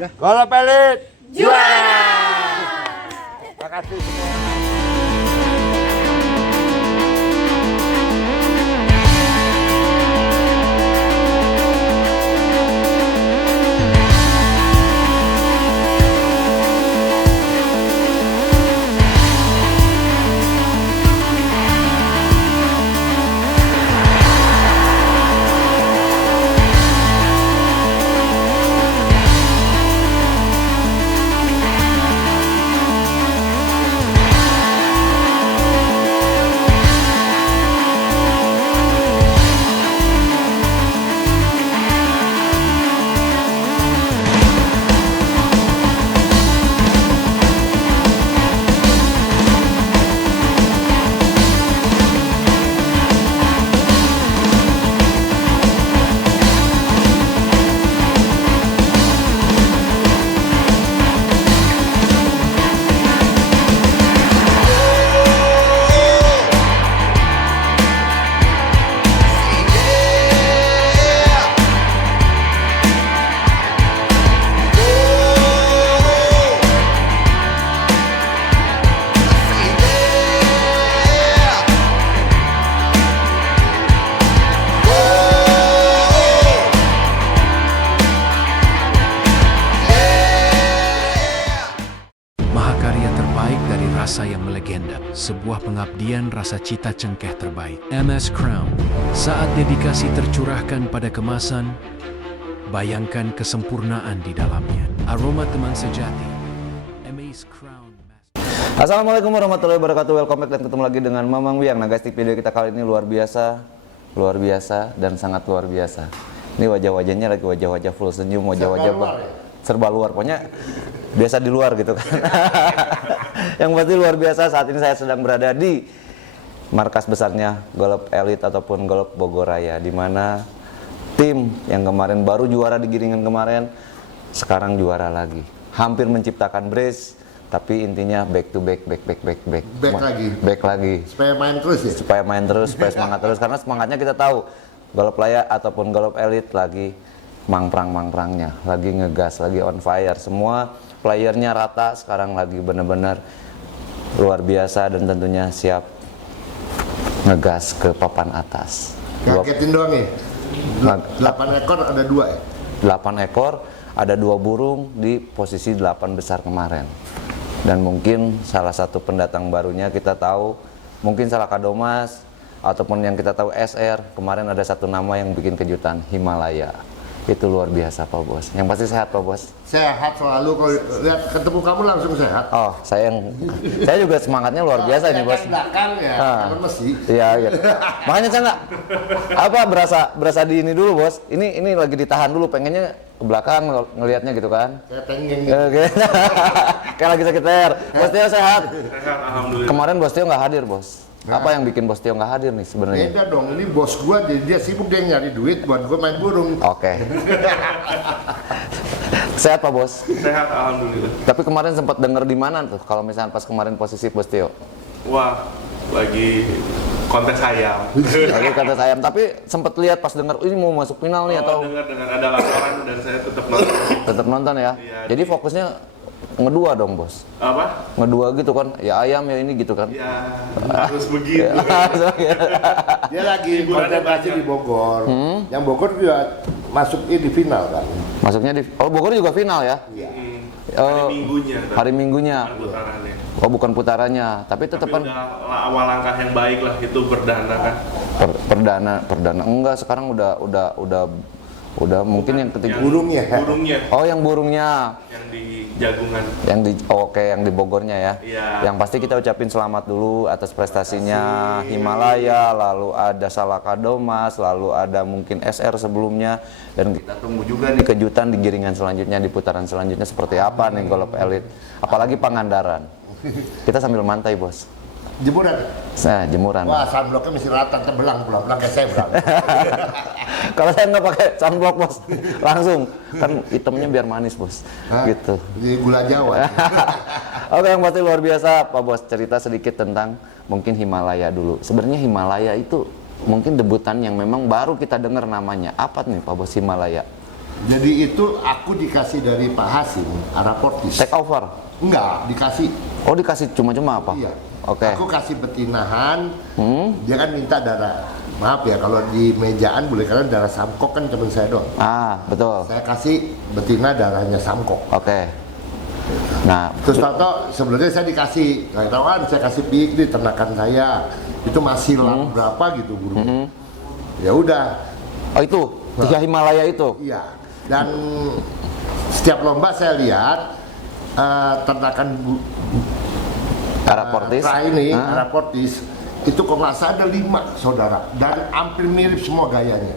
Golop Elit Juara! Terima kasih semua. Rasa yang melegenda, sebuah pengabdian rasa cita cengkeh terbaik. MS Crown, saat dedikasi tercurahkan pada kemasan, bayangkan kesempurnaan di dalamnya. Aroma teman sejati. MS Crown. Assalamualaikum warahmatullahi wabarakatuh. Welcome back dan ketemu lagi dengan Mamang Wiang. Nah guys, di video kita kali ini luar biasa dan sangat luar biasa. Ini wajah-wajahnya lagi wajah-wajah full senyum, wajah-wajah serba luar, pokoknya biasa di luar gitu kan. Yang pasti luar biasa, saat ini saya sedang berada di markas besarnya Golop Elit ataupun Golop Bogor Raya, di mana tim yang kemarin baru juara di giringan kemarin sekarang juara lagi. Hampir menciptakan brace, tapi intinya back to back lagi. Supaya main terus ya? Supaya main terus, supaya semangat terus, karena semangatnya kita tahu Golop Raya ataupun Golop Elit lagi mangprang-mangprangnya, lagi ngegas, lagi on fire. Semua playernya rata sekarang, lagi bener-bener luar biasa dan tentunya siap ngegas ke papan atas. Ngagetin doang nih. 8 ekor ada 2 ya? 8 ekor, ada 2 burung di posisi 8 besar kemarin. Dan mungkin salah satu pendatang barunya kita tahu, mungkin salah Kadomas, ataupun yang kita tahu SR, kemarin ada satu nama yang bikin kejutan, Himalaya. Itu luar biasa Pak Bos. Yang pasti sehat Pak Bos. Sehat selalu, kalau lihat ketemu kamu langsung sehat. Oh, saya juga semangatnya luar biasa ini Bos. Belakang ya, kan mesti. Iya. Makanya saya nggak berasa di ini dulu Bos. Ini lagi ditahan dulu, pengennya ke belakang ngelihatnya gitu kan. Saya pengen Oke. Kayak lagi sekitar. Bos Tio sehat. Sehat, alhamdulillah. Kemarin Bos Tio nggak hadir Bos. Apa yang bikin Bos Tio nggak hadir nih sebenarnya? Beda dong, ini bos gua, jadi dia sibuk, dia nyari duit buat gua main burung. Oke. Sehat Pak Bos. Sehat, alhamdulillah. Tapi kemarin sempat denger di mana tuh kalau misalnya pas kemarin posisi Bos Tio? Wah, lagi kontes ayam. Lagi kata sayang, tapi sempat lihat pas denger ini mau masuk final nih atau dengar ada laporan dan saya tetap nonton. tetap nonton ya? Iya, Jadi fokusnya ngedua dong Bos. Apa? Ngedua gitu kan, ya ayam ya ini gitu kan. Ya, harus begitu. Dia lagi konsentrasi di Bogor. Yang Bogor juga masuk di final kan. Masuknya di Bogor juga final ya? Iya. Hari Minggunya. Hari Minggunya. Putarannya. Oh, bukan putarannya, tapi tetap Tapi udah awal langkah yang baik lah, itu berdana kan. perdana enggak, sekarang udah mungkin yang ketiga. Burungnya. Oh, yang burungnya. Yang di Jagungan. Yang di Bogornya ya. Iya. Yang pasti kita ucapin selamat dulu atas prestasinya Himalaya, lalu ada Salaka Domas, lalu ada mungkin SR sebelumnya, dan kita tunggu juga nih kejutan di giringan selanjutnya, di putaran selanjutnya seperti apa nih Golop Elit. Apalagi Pangandaran. Kita sambil mantai, Bos. Jemuran. Nah, jemuran. Wah, sunblocknya mesti rata, terbelang kayak saya belang. Kalau saya nggak pakai sunblock Bos, langsung kan hitamnya biar manis Bos, gitu. Di gula Jawa. Oke, yang pasti luar biasa Pak Bos. Cerita sedikit tentang mungkin Himalaya dulu. Sebenarnya Himalaya itu mungkin debutan yang memang baru kita dengar namanya. Apa nih Pak Bos Himalaya? Jadi itu aku dikasih dari Pak Hasim, Araportis. Take over. Enggak, dikasih. Oh, dikasih cuma-cuma apa? Iya. Oke. Aku kasih betinahan, dia kan minta darah. Maaf ya, kalau di mejaan boleh kalian darah samkok kan teman saya doang. Ah, betul. Saya kasih betina darahnya samkok. Oke. Nah, Terus tahu sebelumnya saya dikasih, nggak tahu kan saya kasih pik di ternakan saya. Itu masih lang berapa gitu burung. Ya udah, oh itu, tiga Himalaya itu. iya. Dan setiap lomba saya lihat ternakan Araportis. ini, Araportis, itu kok nggak salah ada 5 saudara dan hampir mirip semua gayanya.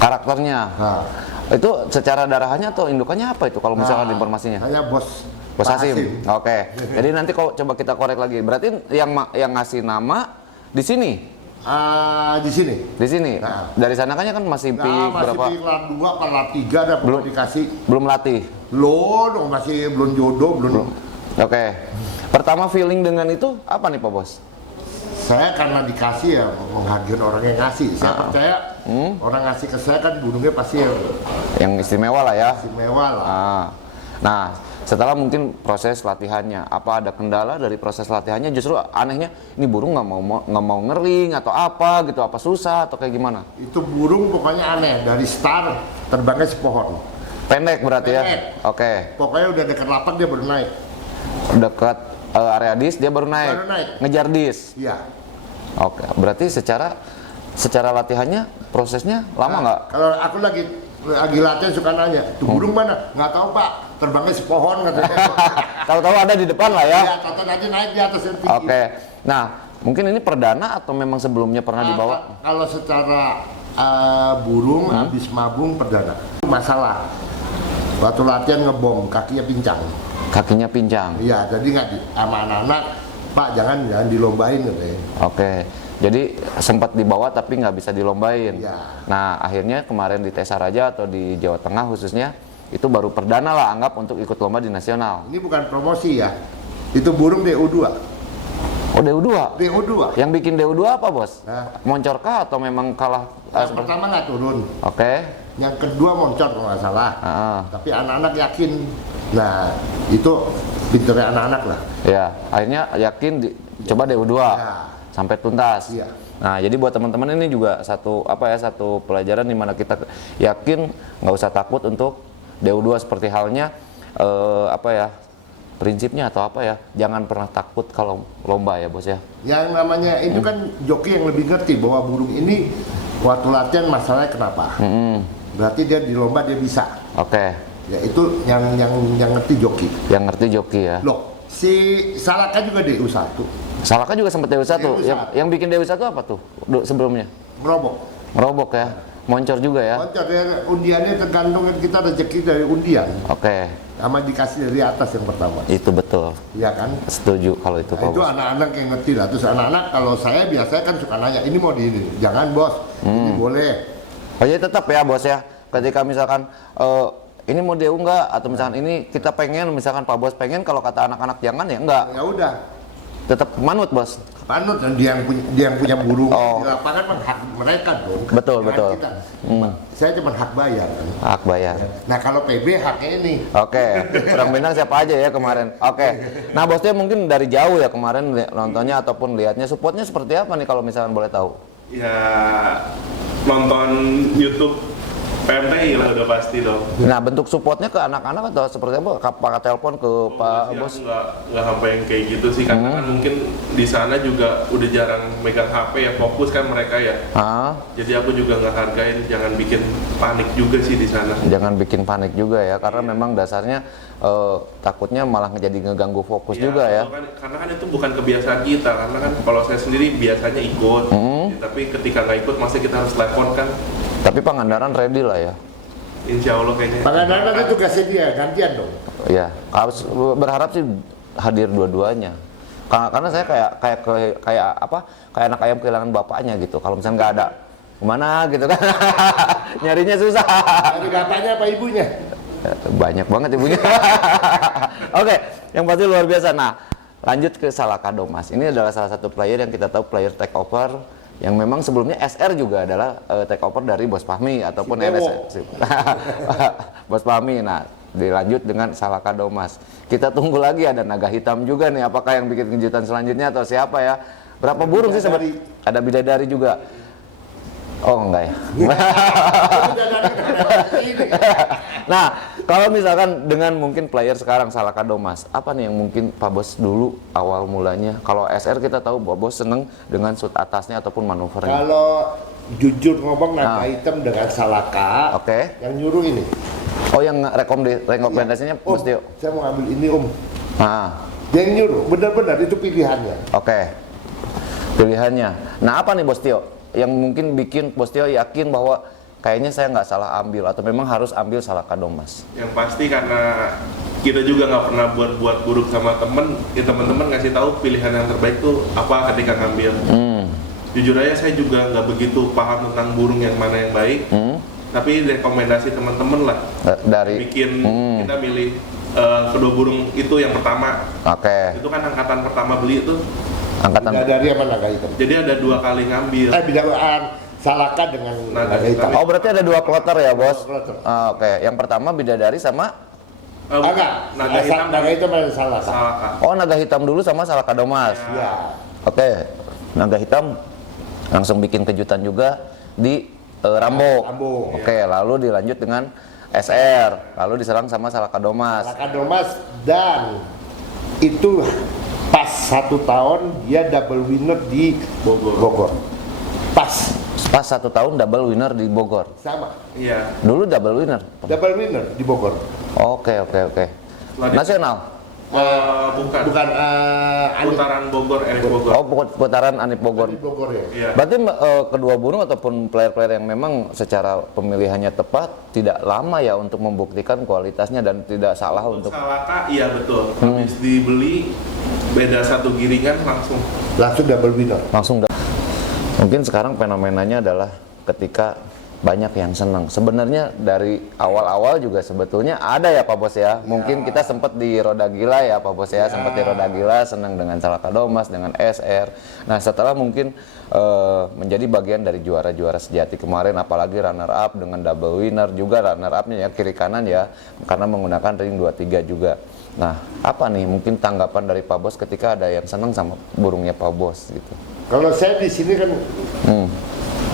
Karakternya. Nah, Itu secara darahannya atau indukannya apa itu kalau misalkan informasinya? Saya bos Bos Pak Hasim. Oke. Jadi nanti kok coba kita korek lagi. Berarti yang ngasih nama di sini. Di sini. Di sini. Nah. Dari sana kan masih Nah, pik masih berapa? di kelas 2 apa kelas 3 ada belum dikasih. Belum latih. Loh, dong masih belum jodoh, belum. Oke. Pertama feeling dengan itu apa nih Pak Bos? Saya karena dikasih ya menghargai orang yang ngasih. Saya percaya orang ngasih ke saya kan burungnya pasti yang Yang istimewa lah ya. istimewa lah. Nah, setelah mungkin proses latihannya, apa ada kendala dari proses latihannya? Justru anehnya, ini burung nggak mau ngering atau apa gitu, apa susah atau kayak gimana? Itu burung pokoknya aneh, dari start terbangnya sepohon. Pendek berarti Pendek. ya? Oke. Pokoknya udah dekat lapak dia baru naik. Dekat area dis dia baru naik. Baru naik. Ngejar dis. Iya. Oke. Berarti secara latihannya prosesnya lama nggak? Kalau aku lagi latihan suka nanya, tuh burung mana? Nggak tahu Pak, terbangnya sepohon katanya. Tahu-tahu ada di depan lah ya. Iya, tahu nanti naik di atas yang tinggi. Oke. Nah, mungkin ini perdana atau memang sebelumnya pernah dibawa? Kalau secara burung habis mabung perdana. Masalah waktu latihan ngebom kakinya pincang. Kakinya pincang. Iya, jadi nggak sama anak-anak, Pak jangan dilombain katanya. Oke. Jadi sempat dibawa tapi nggak bisa dilombain. Iya. Nah, akhirnya kemarin di Tesa Raja atau di Jawa Tengah khususnya itu baru perdana lah anggap untuk ikut lomba di nasional. Ini bukan promosi ya, itu burung DU2. Oh, DU2. DU2. Yang bikin DU2 apa, Bos? Nah. Moncor kah atau memang kalah? Yang pertama nggak turun, Oke. yang kedua moncor kalau nggak salah. Heeh. Tapi anak-anak yakin. Nah, itu pinternya anak-anak lah. Ya, akhirnya yakin coba DU2 Ya. sampai tuntas. Iya. Nah, jadi buat teman-teman ini juga satu pelajaran di mana kita yakin nggak usah takut untuk DU2 seperti halnya prinsipnya atau jangan pernah takut kalau lomba ya Bos ya. Yang namanya itu kan joki yang lebih ngerti bahwa burung ini waktu latihan masalahnya kenapa. Berarti dia di lomba dia bisa. Oke. Ya itu yang ngerti joki. Yang ngerti joki ya. Loh, si Salaka juga DU1. Salaka juga sempat DU1. DU1. Yang bikin DU1 apa tuh sebelumnya? Merobok. Merobok ya. Moncor juga ya. Moncor ya, undiannya tergantung kita rezeki dari undian. Oke. Sama dikasih dari atas yang pertama. Itu betul. Iya kan? Setuju kalau itu Pak Nah, itu Bos. anak-anak yang ngerti lah. Terus anak-anak kalau saya biasanya kan suka nanya, ini mau di ini. Jangan bos, ini boleh. Oh ya tetap ya Bos ya. Ketika misalkan ini mau DU enggak atau misalkan ini kita pengen misalkan Pak Bos pengen kalau kata anak-anak jangan ya enggak. Ya udah, Tetap manut Bos. panut dan dia yang punya burung Oh. di lapangan kan hak mereka dong. Betul, Jangan betul. kita. Saya cuma hak bayar. Kan? Hak bayar. Nah kalau PB haknya ini. Oke, kurang bintang siapa aja ya kemarin. Oke. Nah, Bosnya mungkin dari jauh ya kemarin nontonnya ataupun lihatnya supportnya seperti apa nih kalau misalkan boleh tahu? Ya nonton YouTube PMTI lah udah pasti dong. Nah, bentuk supportnya ke anak-anak atau seperti apa? Pakai telepon ke Pak Sih, Bos? aku nggak sampai yang kayak gitu sih karena kan mungkin di sana juga udah jarang megang HP ya, fokus kan mereka ya. Hah? Jadi aku juga nggak hargain, jangan bikin panik juga sih di sana. Jangan bikin panik juga ya, karena memang dasarnya takutnya malah jadi ngeganggu fokus juga ya. Kan, karena kan itu bukan kebiasaan kita, karena kan kalau saya sendiri biasanya ikut, tapi ketika nggak ikut masih kita harus telepon kan. Tapi Pangandaran ready lah ya. Insya Allah kayaknya. Pangandaran itu tugasnya dia, gantian dong. Ya, harus berharap sih hadir dua-duanya. Karena saya kayak anak ayam kehilangan bapaknya gitu. Kalau misalnya nggak ada, kemana gitu kan? Nyarinya susah. Dari bapaknya apa ibunya? Banyak banget ibunya. Oke, yang pasti luar biasa. Nah, lanjut ke Salaka dong Mas. Ini adalah salah satu player yang kita tahu player take over yang memang sebelumnya SR juga adalah take over dari Bos Fahmi ataupun Si Dewo. Bos Fahmi. Nah, dilanjut dengan Salaka Domas. Kita tunggu lagi ada naga hitam juga nih. Apakah yang bikin kejutan selanjutnya atau siapa ya? Berapa burung sih sebenarnya? Ada bidadari juga. Oh enggak ya. Nah, kalau misalkan dengan mungkin player sekarang Salaka Domas, apa nih yang mungkin Pak Bos dulu awal mulanya? Kalau SR kita tahu Pak Bos seneng dengan shoot atasnya ataupun manuvernya. Kalau jujur ngomong naga hitam dengan Salaka, Oke. yang nyuruh ini. Oh, yang rekomendasinya Om, Bos Tio. saya mau ambil ini Om. Ah, Dia yang nyuruh, benar-benar itu pilihannya. oke. Pilihannya. Nah, apa nih Bos Tio? Yang mungkin bikin Bos Tio yakin bahwa kayaknya saya nggak salah ambil atau memang harus ambil Salaka Domas. Yang pasti karena kita juga nggak pernah buat buruk sama temen, ya teman-teman ngasih tahu pilihan yang terbaik tuh apa ketika ngambil. Jujur aja saya juga nggak begitu paham tentang burung yang mana yang baik, tapi rekomendasi teman-teman lah Dari bikin kita milih kedua burung itu yang pertama. Oke. Itu kan angkatan pertama beli itu, Angkatan. Bidadari sama naga hitam. jadi ada 2 kali ngambil. Bidadari Salaka dengan Naga naga hitam. Oh, berarti ada 2 kloter ya, Bos? Kloter. Ah, oke. Yang pertama bidadari sama Enggak, naga hitam naga hitam dan Salaka. Salaka. oh, naga hitam dulu sama Salaka Domas. Ya. Oke. Naga hitam langsung bikin kejutan juga di Rambo. Rambo. Oke, lalu dilanjut dengan SR, lalu diserang sama Salaka Domas. Salaka Domas dan itu pas 1 tahun dia double winner di Bogor. Pas Pas 1 tahun double winner di Bogor. sama Iya. Dulu double winner. double winner di Bogor. Oke. Nasional. Bukan. Putaran Bogor, Bogor. Oh, putaran Anip Bogor. Di Bogor ya. Iya. Berarti kedua burung ataupun player-player yang memang secara pemilihannya tepat tidak lama ya untuk membuktikan kualitasnya dan tidak salah untuk Salaka, iya betul. Habis dibeli beda 1 giringan langsung. Langsung double winner. langsung. Mungkin sekarang fenomenanya adalah ketika banyak yang senang. Sebenarnya dari awal-awal juga sebetulnya ada ya Pak Bos ya. Mungkin kita sempat di Roda Gila ya Pak Bos ya. Sempat di Roda Gila senang dengan Salaka Domas, dengan SR. Nah setelah mungkin menjadi bagian dari juara-juara sejati kemarin, apalagi runner up dengan double winner juga, runner upnya ya kiri kanan ya, karena menggunakan ring 23 juga. Nah apa nih mungkin tanggapan dari Pak Bos ketika ada yang senang sama burungnya Pak Bos gitu? Kalau saya di sini kan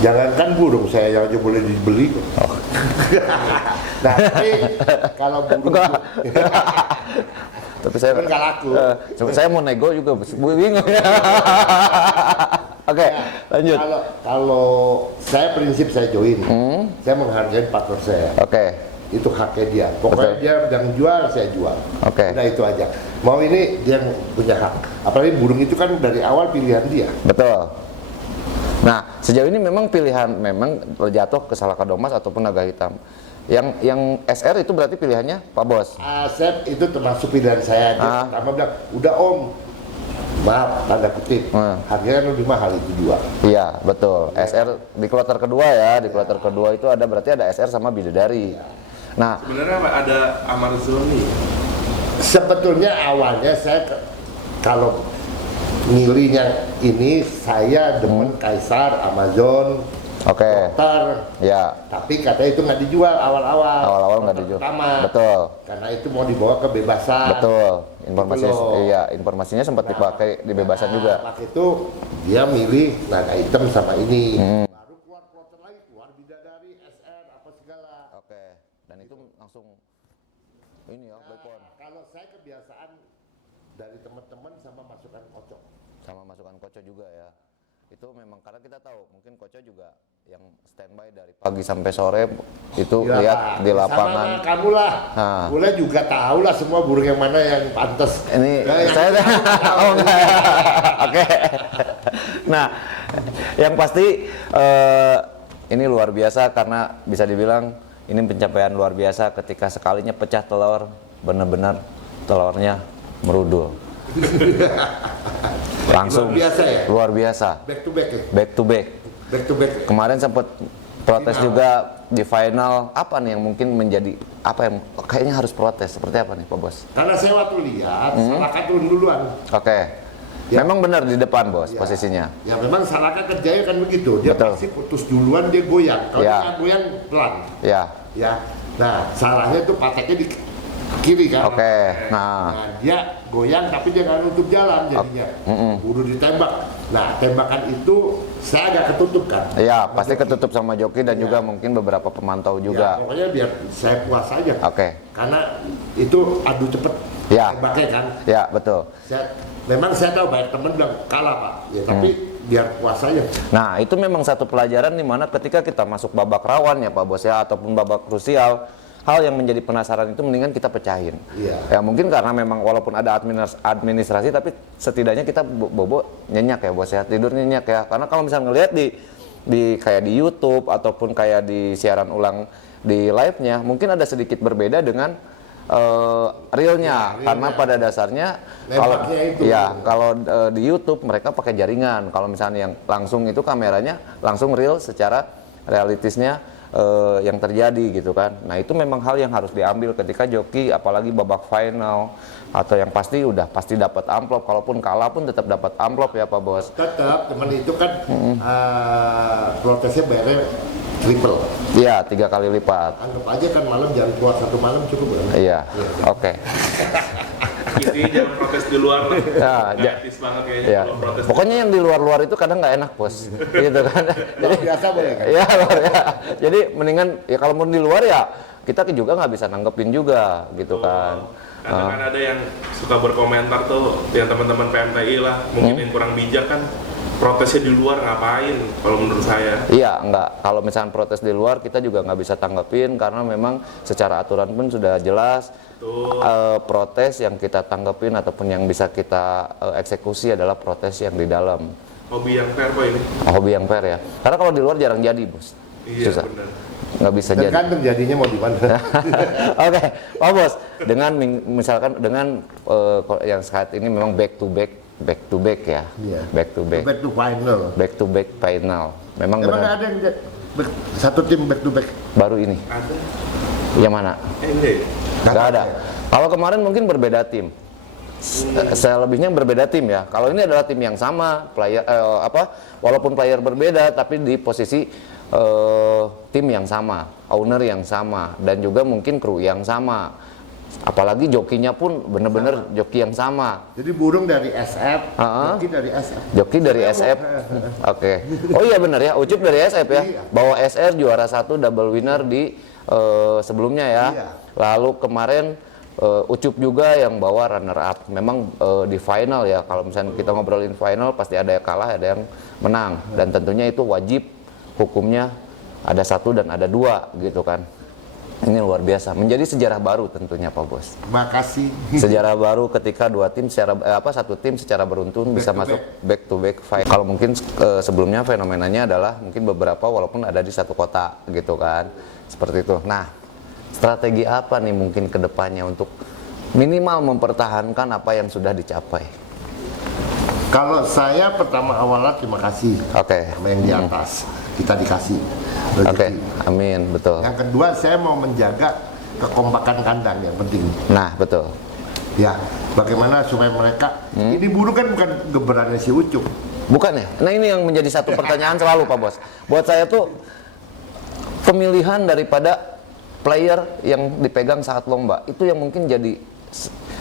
jangankan burung saya yang aja boleh dibeli. Oh. Nah, tapi kalau burung Tapi saya kan nggak laku. saya mau nego juga bingung. Oke, lanjut. Kalau saya prinsip saya join, saya menghargai partner saya. Oke. Itu haknya dia. Pokoknya Betul. dia yang jual, saya jual. Oke. Udah itu aja. Mau ini dia yang punya hak. Apalagi burung itu kan dari awal pilihan dia. Betul. Nah, sejauh ini memang pilihan memang jatuh ke Salaka Domas ataupun naga hitam. Yang SR itu berarti pilihannya Pak Bos. Asep itu termasuk pilihan saya. Dia pertama bilang, udah Om, maaf tanda kutip, harganya kan lebih mahal itu juga. Iya, betul. SR di kloter kedua ya, di kloter kedua itu ada berarti ada SR sama bidadari. Nah, Sebenarnya ada Amarzoni. Sebetulnya awalnya saya kalau milihnya ini saya demen Kaisar, Amazon, oke. Dokter, Ya, tapi katanya itu nggak dijual awal-awal. awal-awal nggak dijual. Pertama. Betul. Karena itu mau dibawa kebebasan. Betul. Informasinya Gitu loh. iya, informasinya sempat dipakai di bebasan juga. Waktu itu dia milih naga hitam sama ini. Baru keluar kloter lagi, keluar bidadari, SR, apa segala. Oke. Dan itu langsung ini ya, Baipon. Kalau saya kebiasaan dari teman-teman sama masukan kocok. Sama masukan Koco juga ya. Itu memang karena kita tahu mungkin Koco juga yang standby dari pagi sampai sore itu Ya, lihat di lapangan. Sama kamu lah. Nah. Boleh juga tahu lah semua burung yang mana yang pantas. Ini Nah, yang saya oh enggak. Oke. Nah, yang pasti ini luar biasa karena bisa dibilang ini pencapaian luar biasa ketika sekalinya pecah telur, benar-benar telurnya merudul. Langsung Luar biasa ya? luar biasa. Back to back ya? Back to back. Back to back. Kemarin sempat protes Final. juga di final. Apa nih yang mungkin menjadi apa yang kayaknya harus protes seperti apa nih Pak Bos? Karena saya waktu lihat, Salaka turun duluan. Oke. Ya. Memang benar di depan bos Ya. posisinya. Ya memang Salaka kerjanya kan begitu, dia Betul. pasti putus duluan dia goyang, kalau Ya. dia goyang pelan, Ya, ya. Nah salahnya tuh pateknya di kiri kan. oke. Nah Nah, dia goyang tapi dia nggak nutup jalan jadinya, buru ditembak. Nah tembakan itu saya agak ketutup kan. iya Sama pasti joki. ketutup sama joki dan juga mungkin beberapa pemantau Ya, juga. pokoknya biar saya puas aja. Oke. Karena itu adu cepet Ya. tembaknya kan. Ya betul. Memang saya tahu banyak temen bilang kalah pak, ya tapi biar puas aja. Nah, itu memang satu pelajaran di mana ketika kita masuk babak rawan ya Pak Bos ya, ataupun babak krusial, hal yang menjadi penasaran itu mendingan kita pecahin. Iya. Ya mungkin karena memang walaupun ada administrasi, tapi setidaknya kita bobo nyenyak ya Bos ya, tidur nyenyak ya. Karena kalau misalnya ngelihat di kayak di YouTube ataupun kayak di siaran ulang di live-nya, mungkin ada sedikit berbeda dengan realnya, karena pada dasarnya kalau Nembaknya itu. ya kalau di YouTube mereka pakai jaringan. Kalau misalnya yang langsung itu kameranya langsung real secara realitisnya yang terjadi gitu kan. Nah itu memang hal yang harus diambil ketika joki, apalagi babak final atau yang pasti pasti dapat amplop. Kalaupun kalah pun tetap dapat amplop ya Pak Bos. Tetap teman itu kan protesnya bayarnya triple. Iya 3 kali lipat. Anggap aja kan malam jangan keluar 1 malam cukup kan? Iya, oke. Intinya jangan protes di luar lah. Ya, Nggak etis banget kayaknya Ya, kalau protes. pokoknya yang di luar-luar itu kadang nggak enak bos, gitu kan. Luar biasa boleh kan? Iya, ya. Jadi mendingan ya kalau mau di luar ya kita juga nggak bisa nanggepin juga, gitu kan. Kadang kan ada yang suka berkomentar tuh, yang teman-teman PMTI lah, mungkin yang kurang bijak kan, protesnya di luar ngapain? Kalau menurut saya. Iya, nggak. Kalau misalnya protes di luar kita juga nggak bisa tanggepin karena memang secara aturan pun sudah jelas. Protes yang kita tanggepin ataupun yang bisa kita eksekusi adalah protes yang di dalam. Hobi yang fair kok ini. Hobi yang fair ya. Karena kalau di luar jarang jadi bos. Iya Susah. benar. Nggak bisa jadi. Tergantung jadinya mau di mana. Oke, Pak Bos, dengan misalkan dengan yang saat ini memang back to back ya, Iya. back to back Back to final. Memang Emang nggak benar ada yang satu tim back to back? baru ini. Ada. Yang mana? Ini. Nggak ada. Kalau kemarin mungkin berbeda tim. Selebihnya berbeda tim ya. Kalau ini adalah tim yang sama, player walaupun player berbeda tapi di posisi tim yang sama, owner yang sama, dan juga mungkin kru yang sama. Apalagi jokinya pun bener-bener joki yang sama. Jadi burung dari SF, Ah. joki dari SF. Joki dari SF. Oke. Oh iya benar ya, Ucup dari SF ya. Iya. Bawa SR juara 1 double winner di sebelumnya ya. Iya. Lalu kemarin Ucup juga yang bawa runner up. Memang di final ya, kalau misalnya kita ngobrolin final pasti ada yang kalah, ada yang menang. Dan tentunya itu wajib hukumnya ada 1 dan ada 2 gitu kan. Ini luar biasa, menjadi sejarah baru tentunya Pak Bos. Makasih. Sejarah baru ketika satu tim secara beruntun bisa masuk back to back fight. Kalau mungkin sebelumnya fenomenanya adalah mungkin beberapa walaupun ada di satu kota gitu kan, seperti itu. Nah, strategi apa nih mungkin kedepannya untuk minimal mempertahankan apa yang sudah dicapai? Kalau saya pertama awalnya terima kasih Oke. sama yang di atas, kita dikasih Oke, rezeki. amin, betul. Yang kedua saya mau menjaga kekompakan kandang yang penting. Nah, betul. Ya, bagaimana supaya mereka ini burung kan bukan geberannya si Ucup. Bukan ya? Nah ini yang menjadi satu pertanyaan selalu Pak Bos. Buat saya tuh pemilihan daripada player yang dipegang saat lomba itu yang mungkin jadi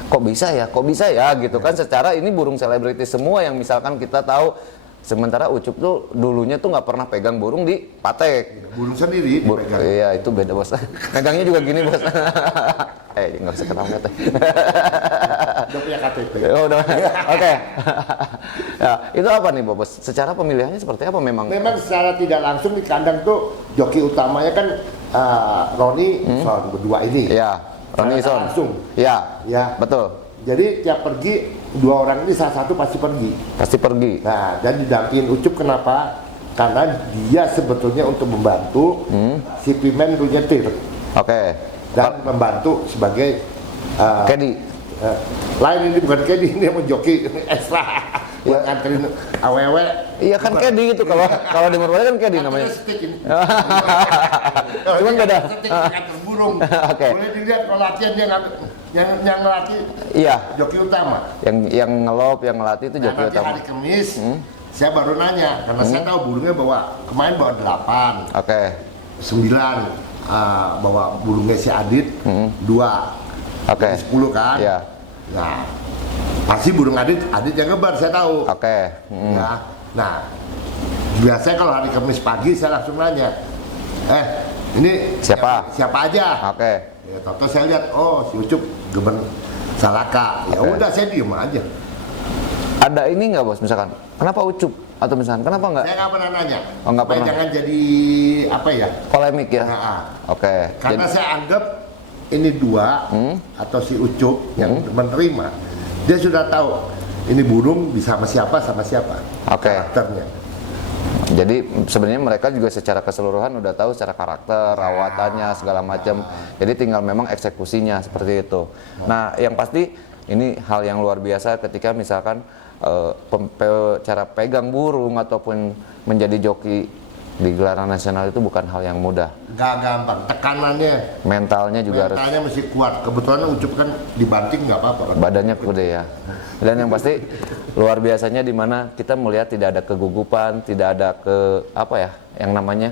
kok bisa ya gitu kan, secara ini burung selebriti semua yang misalkan kita tahu, sementara Ucup tuh dulunya tuh nggak pernah pegang burung di patek. Burung sendiri dipegang. Iya itu beda bos. Megangnya juga gini bos. Nggak usah ketawa teh. Udah punya KTP. Oh, udah. Oke. Ya, itu apa nih bos? Secara pemilihannya seperti apa memang? Memang secara tidak langsung di kandang tuh joki utamanya kan Roni Son berdua ini. Iya, Roni Secara Son. langsung. Iya. Ya. Betul. Jadi tiap pergi 2 orang ini salah satu pasti pergi. Pasti pergi. Nah, dan didampingin Ucup kenapa? Karena dia sebetulnya untuk membantu si Pimen nyetir Oke. dan membantu sebagai Kedi. lain ini bukan Kedi, ini yang menjoki ekstra buat nganterin awewe. Iya kan Kedi itu kalau di Merpati kan Kedi namanya. Stick ini. Cuman beda. Stick nganter burung. Oke. Boleh dilihat kalau latihan dia nganter yang ngelatih Iya, joki utama. yang ngelop, yang ngelatih itu Nah, joki nanti utama. hari Kamis saya baru nanya karena saya tahu burungnya kemarin bawa 8, Oke. 9 bawa burungnya si Adit 2. Oke. Jadi 10 kan? Iya. Nah, pasti burung Adit yang ngebar saya tahu. Oke. Ya. Nah, biasanya kalau hari Kamis pagi saya langsung nanya, ini Siapa? siapa aja? Oke. Ya, toto saya lihat, oh si Ucup geber Salaka. Ya Oke. udah saya diem aja. Ada ini nggak bos, misalkan kenapa Ucup atau misalkan kenapa nggak Saya nggak pernah nanya. Oh, nggak Supaya pernah. jangan jadi apa ya? polemik ya? Nah, Oke. karena Jadi- saya anggap ini 2 atau si Ucup yang menerima, dia sudah tahu ini burung bisa sama siapa Oke. karakternya. Jadi sebenarnya mereka juga secara keseluruhan udah tahu secara karakter, rawatannya segala macam. Jadi tinggal memang eksekusinya seperti itu. Nah, yang pasti ini hal yang luar biasa ketika misalkan cara pegang burung ataupun menjadi joki di gelaran nasional itu bukan hal yang mudah. Nggak gampang, tekanannya, Mentalnya juga harus, mentalnya mesti kuat. Kebetulan Ucup kan dibanting nggak apa-apa kan. badannya gede ya. Dan yang pasti luar biasanya di mana kita melihat tidak ada kegugupan, tidak ada yang namanya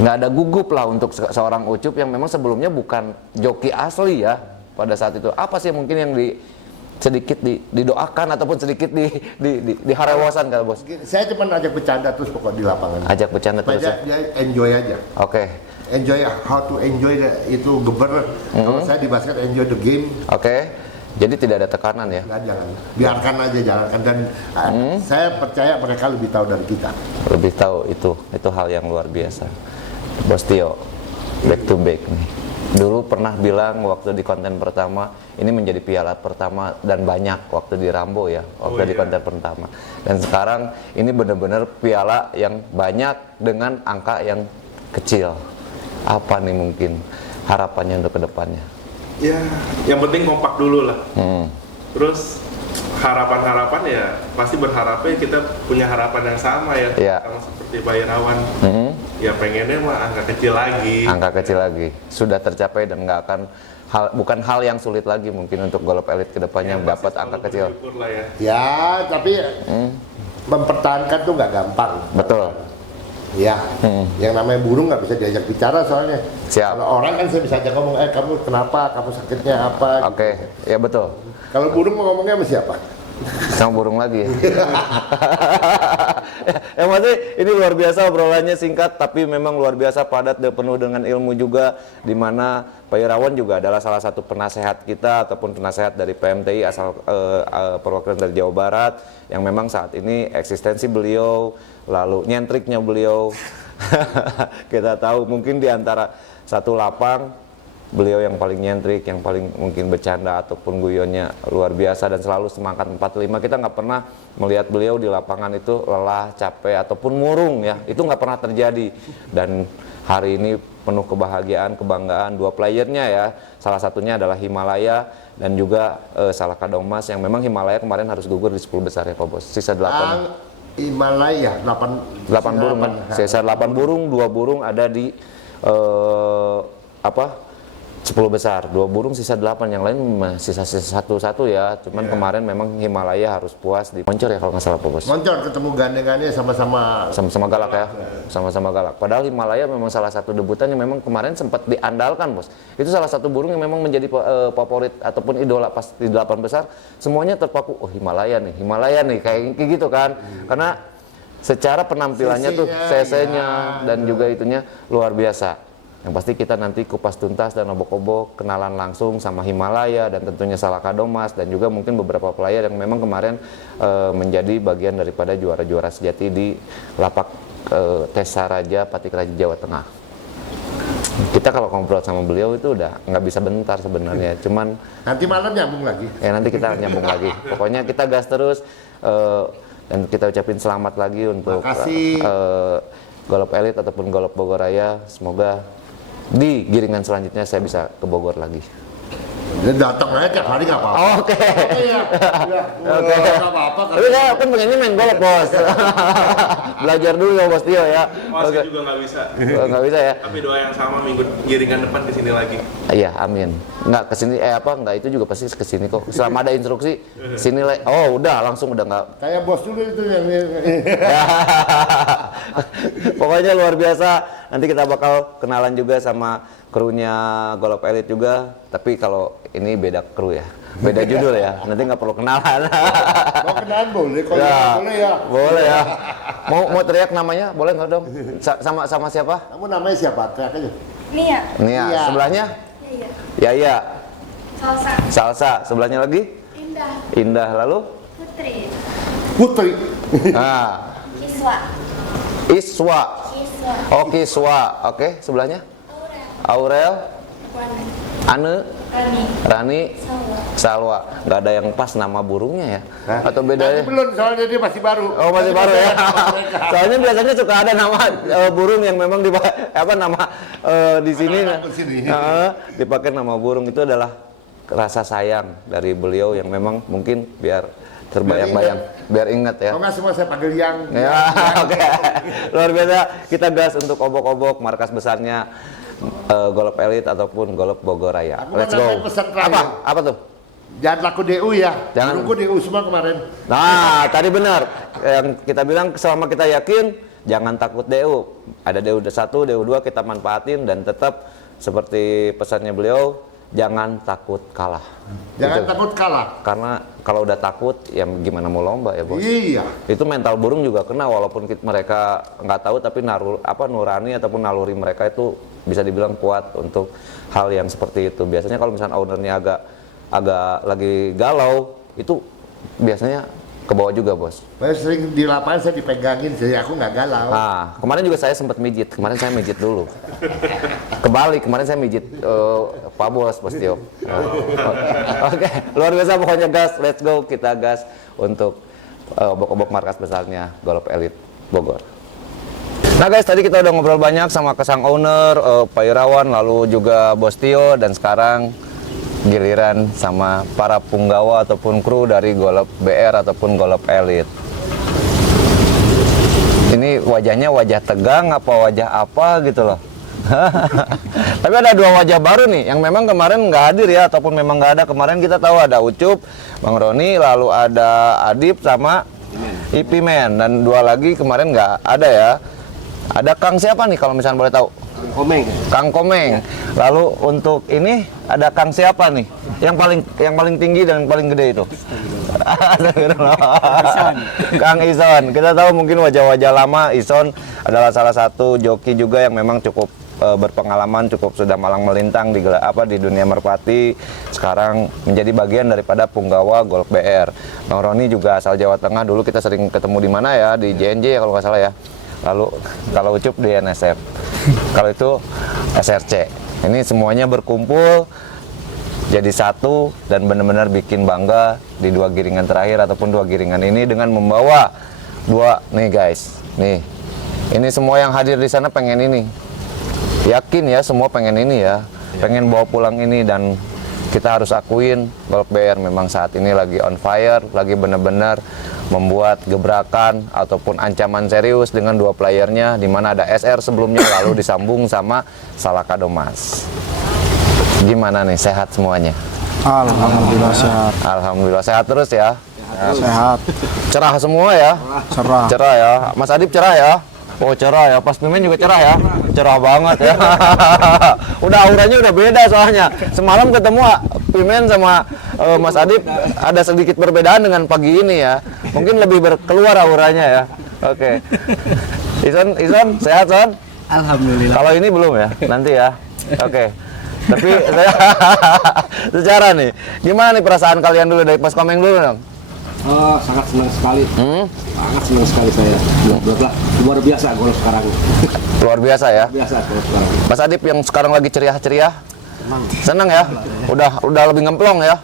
nggak ada gugup lah untuk seorang Ucup yang memang sebelumnya bukan joki asli ya pada saat itu. Apa sih mungkin yang sedikit didoakan ataupun sedikit diharewasan kalau bos? Saya cuma ajak bercanda terus pokok di lapangan. Ajak bercanda terus ya. Dia enjoy aja. Oke. Enjoy how to enjoy itu geber. Kalau saya di basket enjoy the game. Oke. Jadi tidak ada tekanan ya. Nggak, jangan, biarkan aja jalankan dan saya percaya mereka lebih tahu dari kita. Lebih tahu itu hal yang luar biasa. Bos Tio, back to back nih. Dulu pernah bilang waktu di konten pertama, ini menjadi piala pertama dan banyak waktu di Rambo ya, waktu di konten pertama. Dan sekarang ini benar-benar piala yang banyak dengan angka yang kecil. Apa nih mungkin harapannya untuk kedepannya? Ya, yang penting kompak dulu lah. Terus harapan-harapan ya pasti berharapnya kita punya harapan yang sama ya, Iya. sama seperti Pak Irawan. Ya pengennya mah angka kecil lagi. Angka kecil lagi sudah tercapai dan nggak akan bukan hal yang sulit lagi mungkin untuk golf elit kedepannya Ya, dapat masih angka selalu kecil. bersyukur lah ya. Ya, tapi mempertahankan tuh nggak gampang. Betul. Ya, yang namanya burung nggak bisa diajak bicara soalnya. Siap. Kalau orang kan saya bisa ajak ngomong, kamu kenapa, kamu sakitnya apa? Oke, ya betul. Kalau burung mau ngomongnya sama siapa? Sama burung lagi. Yang pasti ini luar biasa obrolannya singkat tapi memang luar biasa padat dan penuh dengan ilmu juga, di mana Pak Irawan juga adalah salah satu penasehat kita ataupun penasehat dari PMTI asal perwakilan dari Jawa Barat yang memang saat ini eksistensi beliau lalu nyentriknya beliau kita tahu mungkin di antara satu lapang beliau yang paling nyentrik, yang paling mungkin bercanda ataupun guyonnya luar biasa dan selalu semangat 45. Kita nggak pernah melihat beliau di lapangan itu lelah, capek ataupun murung ya. Itu nggak pernah terjadi. Dan hari ini penuh kebahagiaan, kebanggaan dua playernya ya. Salah satunya adalah Himalaya dan juga Salaka Domas yang memang Himalaya kemarin harus gugur di 10 besar ya Pak Bos. Sisa 8. Himalaya 8 burung kan. Sisa 8 burung, 2 burung ada di 10 besar, 2 burung sisa 8, yang lain sisa 1 ya. Cuman kemarin memang Himalaya harus puas di Moncor ya kalau nggak salah Pak Bos. Moncor ketemu gandengannya Sama-sama galak ya, sama-sama galak. Padahal Himalaya memang salah satu debutan yang memang kemarin sempat diandalkan Bos. Itu salah satu burung yang memang menjadi favorit ataupun idola pas di 8 besar. Semuanya terpaku, oh Himalaya nih, kayak gitu kan. Karena secara penampilannya tuh, CC-nya dan juga itunya luar biasa. Yang pasti kita nanti kupas tuntas dan obok-obok kenalan langsung sama Himalaya dan tentunya Salaka Domas dan juga mungkin beberapa player yang memang kemarin menjadi bagian daripada juara-juara sejati di lapak Tesa Raja Patik Raja Jawa Tengah. Kita kalau ngobrol sama beliau itu udah nggak bisa bentar sebenarnya, cuman nanti malam nyambung lagi. Nanti kita nyambung lagi. Pokoknya kita gas terus dan kita ucapin selamat lagi untuk golf elit ataupun golf Bogor Raya. Semoga di giringan selanjutnya saya bisa ke Bogor lagi. Dia datang aja tiap hari nggak apa-apa. Oke. Oke. Nggak apa-apa. Tapi saya kan pengennya main golf Bos. Belajar dulu ya Bos Tio ya. Masih juga nggak bisa. Nggak bisa ya. Tapi doa yang sama minggu giringan depan kesini lagi. Iya, amin. Nggak kesini, nggak itu juga pasti kesini kok. Selama ada instruksi, sini oh udah langsung udah nggak. Kayak bos dulu itu yang Pokoknya luar biasa. Nanti kita bakal kenalan juga sama krunya Golf Elite juga. Tapi kalau ini beda kru ya, beda judul ya. Nanti nggak perlu kenalan. Mau kenalan boleh, kalau Ya, boleh ya. boleh ya. Mau teriak namanya, boleh nggak dong? Sama siapa? Kamu namanya siapa? Teriak aja. Nia. Nia. Iya. Sebelahnya? Iya. Yaya. Salsa. Salsa. Sebelahnya lagi? Indah. Indah. Lalu? Putri. Putri. Nah, Kiswa. Iswa. Kiswa. Oh, Kiswa. Oke, sebelahnya? Aurel. Wani. Ane. Rani. Rani. Salwa. Salwa. Nggak ada yang pas nama burungnya ya? Hah? Atau beda ya? Nanti belum, soalnya dia masih baru. Oh, masih baru ya. Soalnya biasanya suka ada nama burung yang memang nama di sini. Anak-anak di sini. Dipakai nama burung itu adalah rasa sayang dari beliau yang memang mungkin biar terbayang-bayang, biar ingat ya. Kalau nggak semua saya panggil yang. Ya, oke. Luar biasa. Kita gas untuk obok-obok markas besarnya Golf Elite ataupun Golf Bogor Raya. Aku Let's mau go. nambahin pesan terakhir. Apa tuh? Jangan laku DU ya. Jangan. Burungku DU semua kemarin. Nah, tadi benar. Yang kita bilang selama kita yakin, jangan takut DU. Ada DU 1, DU 2 kita manfaatin dan tetap seperti pesannya beliau, jangan takut kalah. Jangan Gitu. takut kalah. Karena kalau udah takut, ya gimana mau lomba ya bos? Iya. Itu mental burung juga kena walaupun mereka nggak tahu tapi nurani ataupun naluri mereka itu bisa dibilang kuat untuk hal yang seperti itu. Biasanya kalau misalnya ownernya agak lagi galau itu biasanya ke bawah juga bos. Saya sering di lapangan saya dipegangin, jadi aku nggak galau. Nah kemarin juga saya sempat mijit. Kemarin saya mijit dulu. Kebalik kemarin saya mijit Pak Bos Tio. Oke, luar biasa pokoknya gas. Let's go, kita gas untuk obok-obok markas besarnya Golf Elite Bogor. Nah guys, tadi kita udah ngobrol banyak sama sang owner, Pak Irawan, lalu juga Bos Tio, dan sekarang giliran sama para punggawa ataupun kru dari Golf BR ataupun Golf Elite. Ini wajahnya wajah tegang apa wajah apa gitu loh. Tapi ada dua wajah baru nih yang memang kemarin nggak hadir ya, ataupun memang nggak ada. Kemarin kita tahu ada Ucup, Bang Roni, lalu ada Adip sama Ipimen, dan dua lagi kemarin nggak ada ya. Ada Kang siapa nih kalau misalnya boleh tahu? Komeng. Kang Komeng. Lalu untuk ini ada Kang siapa nih? Yang paling tinggi dan paling gede itu? Kang Ison. Kita tahu mungkin wajah-wajah lama. Ison adalah salah satu joki juga yang memang cukup berpengalaman, cukup sudah malang melintang di dunia merpati. Sekarang menjadi bagian daripada punggawa Golf BR. Bang Roni juga asal Jawa Tengah. Dulu kita sering ketemu di mana ya? Di JNJ ya kalau nggak salah ya. Lalu kalau Ucup di NSF, kalau itu SRC. Ini semuanya berkumpul jadi satu dan benar-benar bikin bangga di dua giringan terakhir ataupun dua giringan ini dengan membawa dua nih guys. Nih, ini semua yang hadir di sana pengen ini. Yakin ya semua pengen ini ya, pengen bawa pulang ini, dan kita harus akuin Golf BR memang saat ini lagi on fire, lagi benar-benar membuat gebrakan ataupun ancaman serius dengan dua playernya, di mana ada SR sebelumnya lalu disambung sama Salakado Mas. Gimana nih, sehat semuanya? Alhamdulillah sehat. Alhamdulillah sehat terus ya. Sehat. Cerah semua ya. Cerah. Cerah ya. Mas Adip cerah ya. Oh cerah ya. Pas Pimen juga cerah ya. Cerah banget ya. Udah auranya udah beda soalnya. Semalam ketemu Pimen sama Mas Adip ada sedikit perbedaan dengan pagi ini ya. Mungkin lebih berkeluar auranya ya. Oke. Ison sehat Son? Alhamdulillah. Kalau ini belum ya, nanti ya. Oke. Tapi saya secara nih, gimana nih perasaan kalian dulu dari pas Komeng dulu dong? Oh, sangat senang sekali. Sangat senang sekali saya. Luar biasa golf sekarang. Luar biasa ya. Biasa golf sekarang. Mas Adip yang sekarang lagi ceria-ceria. Senang ya? Udah lebih ngemplong ya?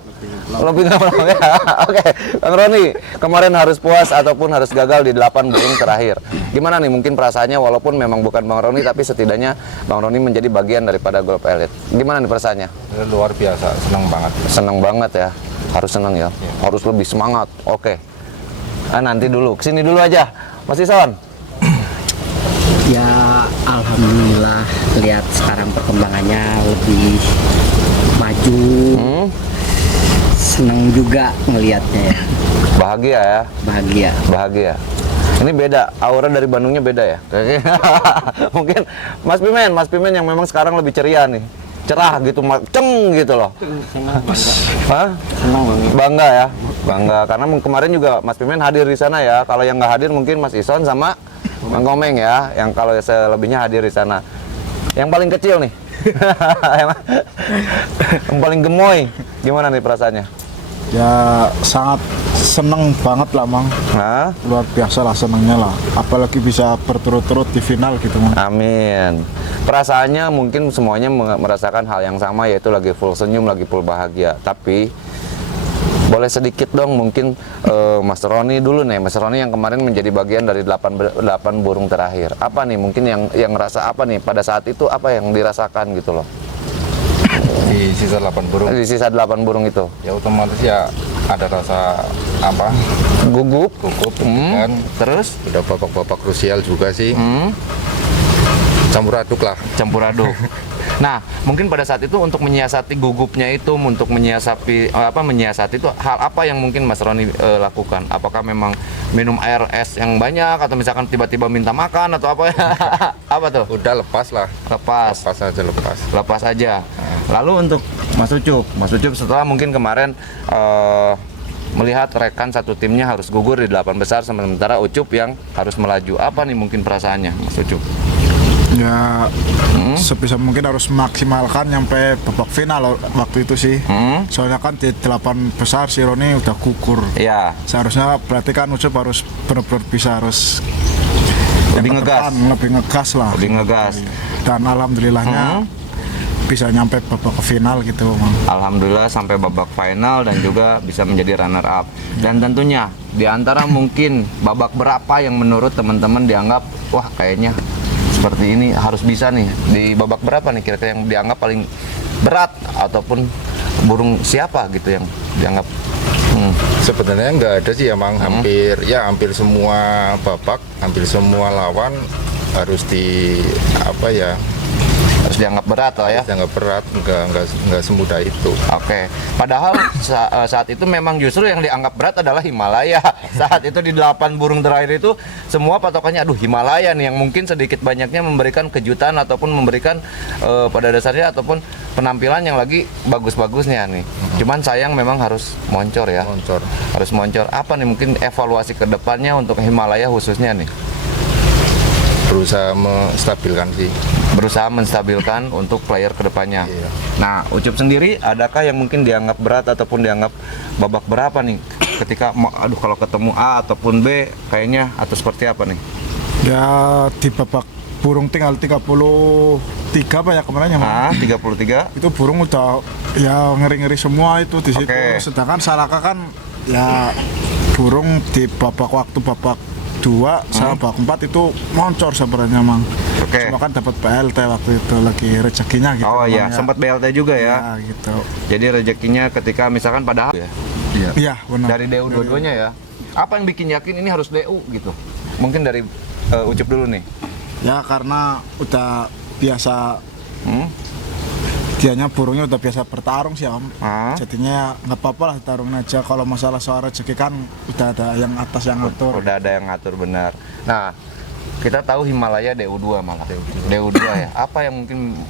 Lebih ngemplong ya. Oke, Bang Roni, kemarin harus puas ataupun harus gagal di 8 burung terakhir. Gimana nih mungkin perasaannya, walaupun memang bukan Bang Roni tapi setidaknya Bang Roni menjadi bagian daripada Golf Elite. Gimana nih perasaannya? Luar biasa, senang banget. Senang banget ya. Harus senang ya. Harus lebih semangat. Oke. Nanti dulu, kesini dulu aja. Mas Ison. Ya alhamdulillah lihat sekarang perkembangannya lebih maju Aduh, senang juga ngelihatnya ya. Bahagia ya. Bahagia. Bahagia. Ini beda, aura dari Bandungnya beda ya. Mungkin Mas Pimen yang memang sekarang lebih ceria nih. Cerah gitu, ceng gitu loh. Hah? Senang banget. Bangga ya, bangga karena kemarin juga Mas Pimen hadir di sana ya. Kalau yang nggak hadir mungkin Mas Ison sama Bang Komeng ya, yang kalau selebihnya hadir di sana. Yang paling kecil nih, yang paling gemoy, gimana nih perasaannya? Ya sangat seneng banget lah Mang, Hah? luar biasa lah senengnya lah, apalagi bisa berturut-turut di final gitu Mang. Amin. Perasaannya mungkin semuanya merasakan hal yang sama, yaitu lagi full senyum, lagi full bahagia. Tapi boleh sedikit dong mungkin Mas Roni dulu nih, Mas Roni yang kemarin menjadi bagian dari 8 burung terakhir. Apa nih mungkin yang ngerasa apa nih pada saat itu, apa yang dirasakan gitu loh? Di sisa 8 burung Di sisa 8 burung itu. ya otomatis ya ada rasa apa Gugup. kan, Terus udah babak-babak krusial juga sih, campur aduk lah. campur aduk. Nah, mungkin pada saat itu untuk menyiasati gugupnya itu, untuk menyiasati menyiasati itu hal apa yang mungkin Mas Roni lakukan? Apakah memang minum air es yang banyak atau misalkan tiba-tiba minta makan atau apa? Apa tuh? Udah lepas lah, Lepas. lepas aja lepas. Lepas aja. Lalu untuk Mas Ucup setelah mungkin kemarin melihat rekan satu timnya harus gugur di 8 besar, sementara Ucup yang harus melaju. Apa nih mungkin perasaannya, Mas Ucup? Ya sebisa mungkin harus maksimalkan sampai babak final waktu itu sih. Soalnya kan di 8 besar si Roni udah gugur. Iya. Seharusnya berarti kan Ucup harus benar-benar bisa harus Lebih yang ngegas. terdepan, lebih ngegas lah. Lebih ngegas. Dan alhamdulillahnya bisa nyampe babak ke final gitu Mang. Alhamdulillah sampai babak final dan juga bisa menjadi runner up. Dan tentunya di antara mungkin babak berapa yang menurut teman-teman dianggap wah kayaknya seperti ini harus bisa nih, di babak berapa nih kira-kira yang dianggap paling berat, ataupun burung siapa gitu yang dianggap Sebenarnya nggak ada sih emang, hampir semua babak, hampir semua lawan harus harus dianggap berat lah ya. nggak berat, nggak semudah itu. Oke, padahal saat itu memang justru yang dianggap berat adalah Himalaya. Saat itu di 8 burung terakhir itu semua patokannya aduh Himalaya nih yang mungkin sedikit banyaknya memberikan kejutan ataupun memberikan pada dasarnya ataupun penampilan yang lagi bagus-bagusnya nih. Cuman sayang memang harus moncor ya. Moncor. Harus moncor. Apa nih mungkin evaluasi ke depannya untuk Himalaya khususnya nih? Berusaha menstabilkan sih. Berusaha menstabilkan untuk player kedepannya. Iya. Nah, Ucup sendiri adakah yang mungkin dianggap berat ataupun dianggap babak berapa nih ketika aduh kalau ketemu A ataupun B kayaknya atau seperti apa nih? Ya di babak burung tinggal 33 apa ya kemarin ya Mang? 33. Itu burung udah ya ngeri-ngeri semua itu di situ. Oke. Sedangkan Salaka kan ya burung di babak 2 sama babak 4 itu moncor sebenarnya Mang. Oke. Cuma kan dapat BLT waktu itu lagi rezekinya gitu. Oh Mang, iya, ya. sempat BLT juga ya. Ya gitu. Jadi rezekinya ketika misalkan padahal ya, Iya benar. dari DU dua-duanya ya. Apa yang bikin yakin ini harus DU gitu? Mungkin dari Ucup dulu nih. Ya karena udah biasa dianya burungnya udah biasa bertarung sih Om. Jadinya nggak apa-apa lah tarung aja. Kalau masalah soal rezeki kan udah ada yang atas yang ngatur. Udah ada yang ngatur benar. Nah, kita tahu Himalaya DU2 malah. DU2 ya. Apa yang mungkin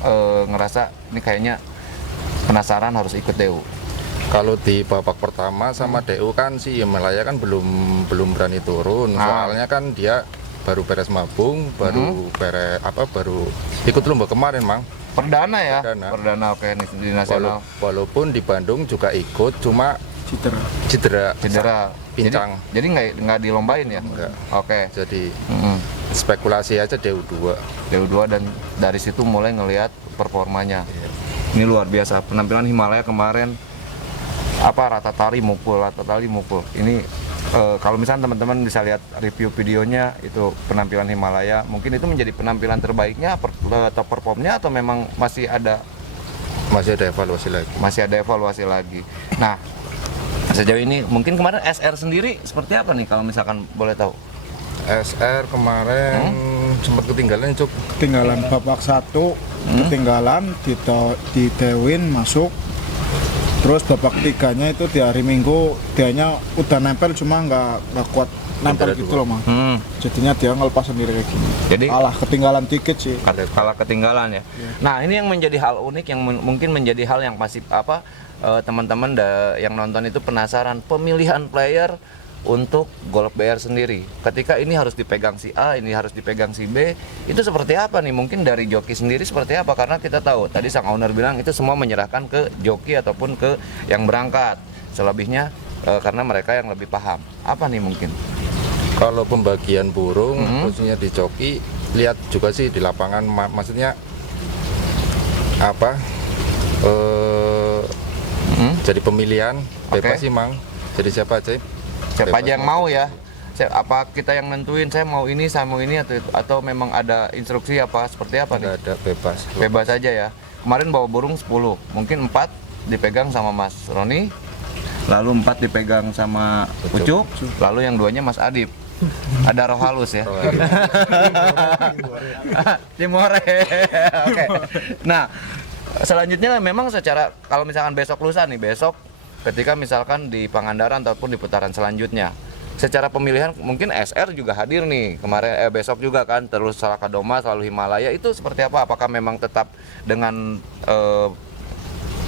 ngerasa ini kayaknya penasaran harus ikut DU? Kalau di babak pertama sama DU kan si Himalaya kan belum berani turun. Soalnya kan dia baru beres mabung, baru ikut lomba kemarin Mang. Perdana ya? Perdana. Oke di nasional. Walaupun di Bandung juga ikut, cuma cedera pincang. Jadi nggak dilombain ya? Enggak. Oke. Jadi spekulasi aja DU2. DU2 dan dari situ mulai ngelihat performanya. Ini luar biasa penampilan Himalaya kemarin. Rata tali mukul. Ini kalau misalnya teman-teman bisa lihat review videonya itu penampilan Himalaya, mungkin itu menjadi penampilan terbaiknya atau performnya atau memang masih ada evaluasi lagi. Nah, sejauh ini mungkin kemarin SR sendiri seperti apa nih kalau misalkan boleh tahu? SR kemarin sempat ketinggalan Ketinggalan babak 1, ketinggalan ditewin masuk Terus babak 3-nya itu di hari Minggu dianya udah nempel cuma nggak kuat nempel gitu loh Mang. Jadinya dia ngelepas sendiri kayak gini. Jadi Kalah ketinggalan dikit sih. kalah ketinggalan ya. Nah, ini yang menjadi hal unik yang mungkin menjadi hal yang pasti teman-teman yang nonton itu penasaran pemilihan player untuk Golf BR sendiri. Ketika ini harus dipegang si A, ini harus dipegang si B, itu seperti apa nih? Mungkin dari joki sendiri seperti apa? Karena kita tahu tadi sang owner bilang itu semua menyerahkan ke joki ataupun ke yang berangkat. Selebihnya karena mereka yang lebih paham. Apa nih mungkin? Kalau pembagian burung khususnya di joki, lihat juga sih di lapangan maksudnya apa? Jadi pemilihan bebas sih Mang. Jadi siapa aja? Siapa aja yang mau ya? Apa kita yang nentuin saya mau ini atau memang ada instruksi apa seperti apa nih? Nggak ada, bebas. Bebas aja ya. Kemarin bawa burung 10, mungkin 4 dipegang sama Mas Roni, lalu 4 dipegang sama Ucup, lalu yang 2-nya Mas Adip. Ada roh halus ya. Timore. Oke. Nah, selanjutnya memang secara kalau misalkan besok lusa nih, besok ketika misalkan di Pangandaran ataupun di putaran selanjutnya, secara pemilihan mungkin SR juga hadir nih kemarin besok juga kan, terus Salakadomas lalu Himalaya, itu seperti apa? Apakah memang tetap dengan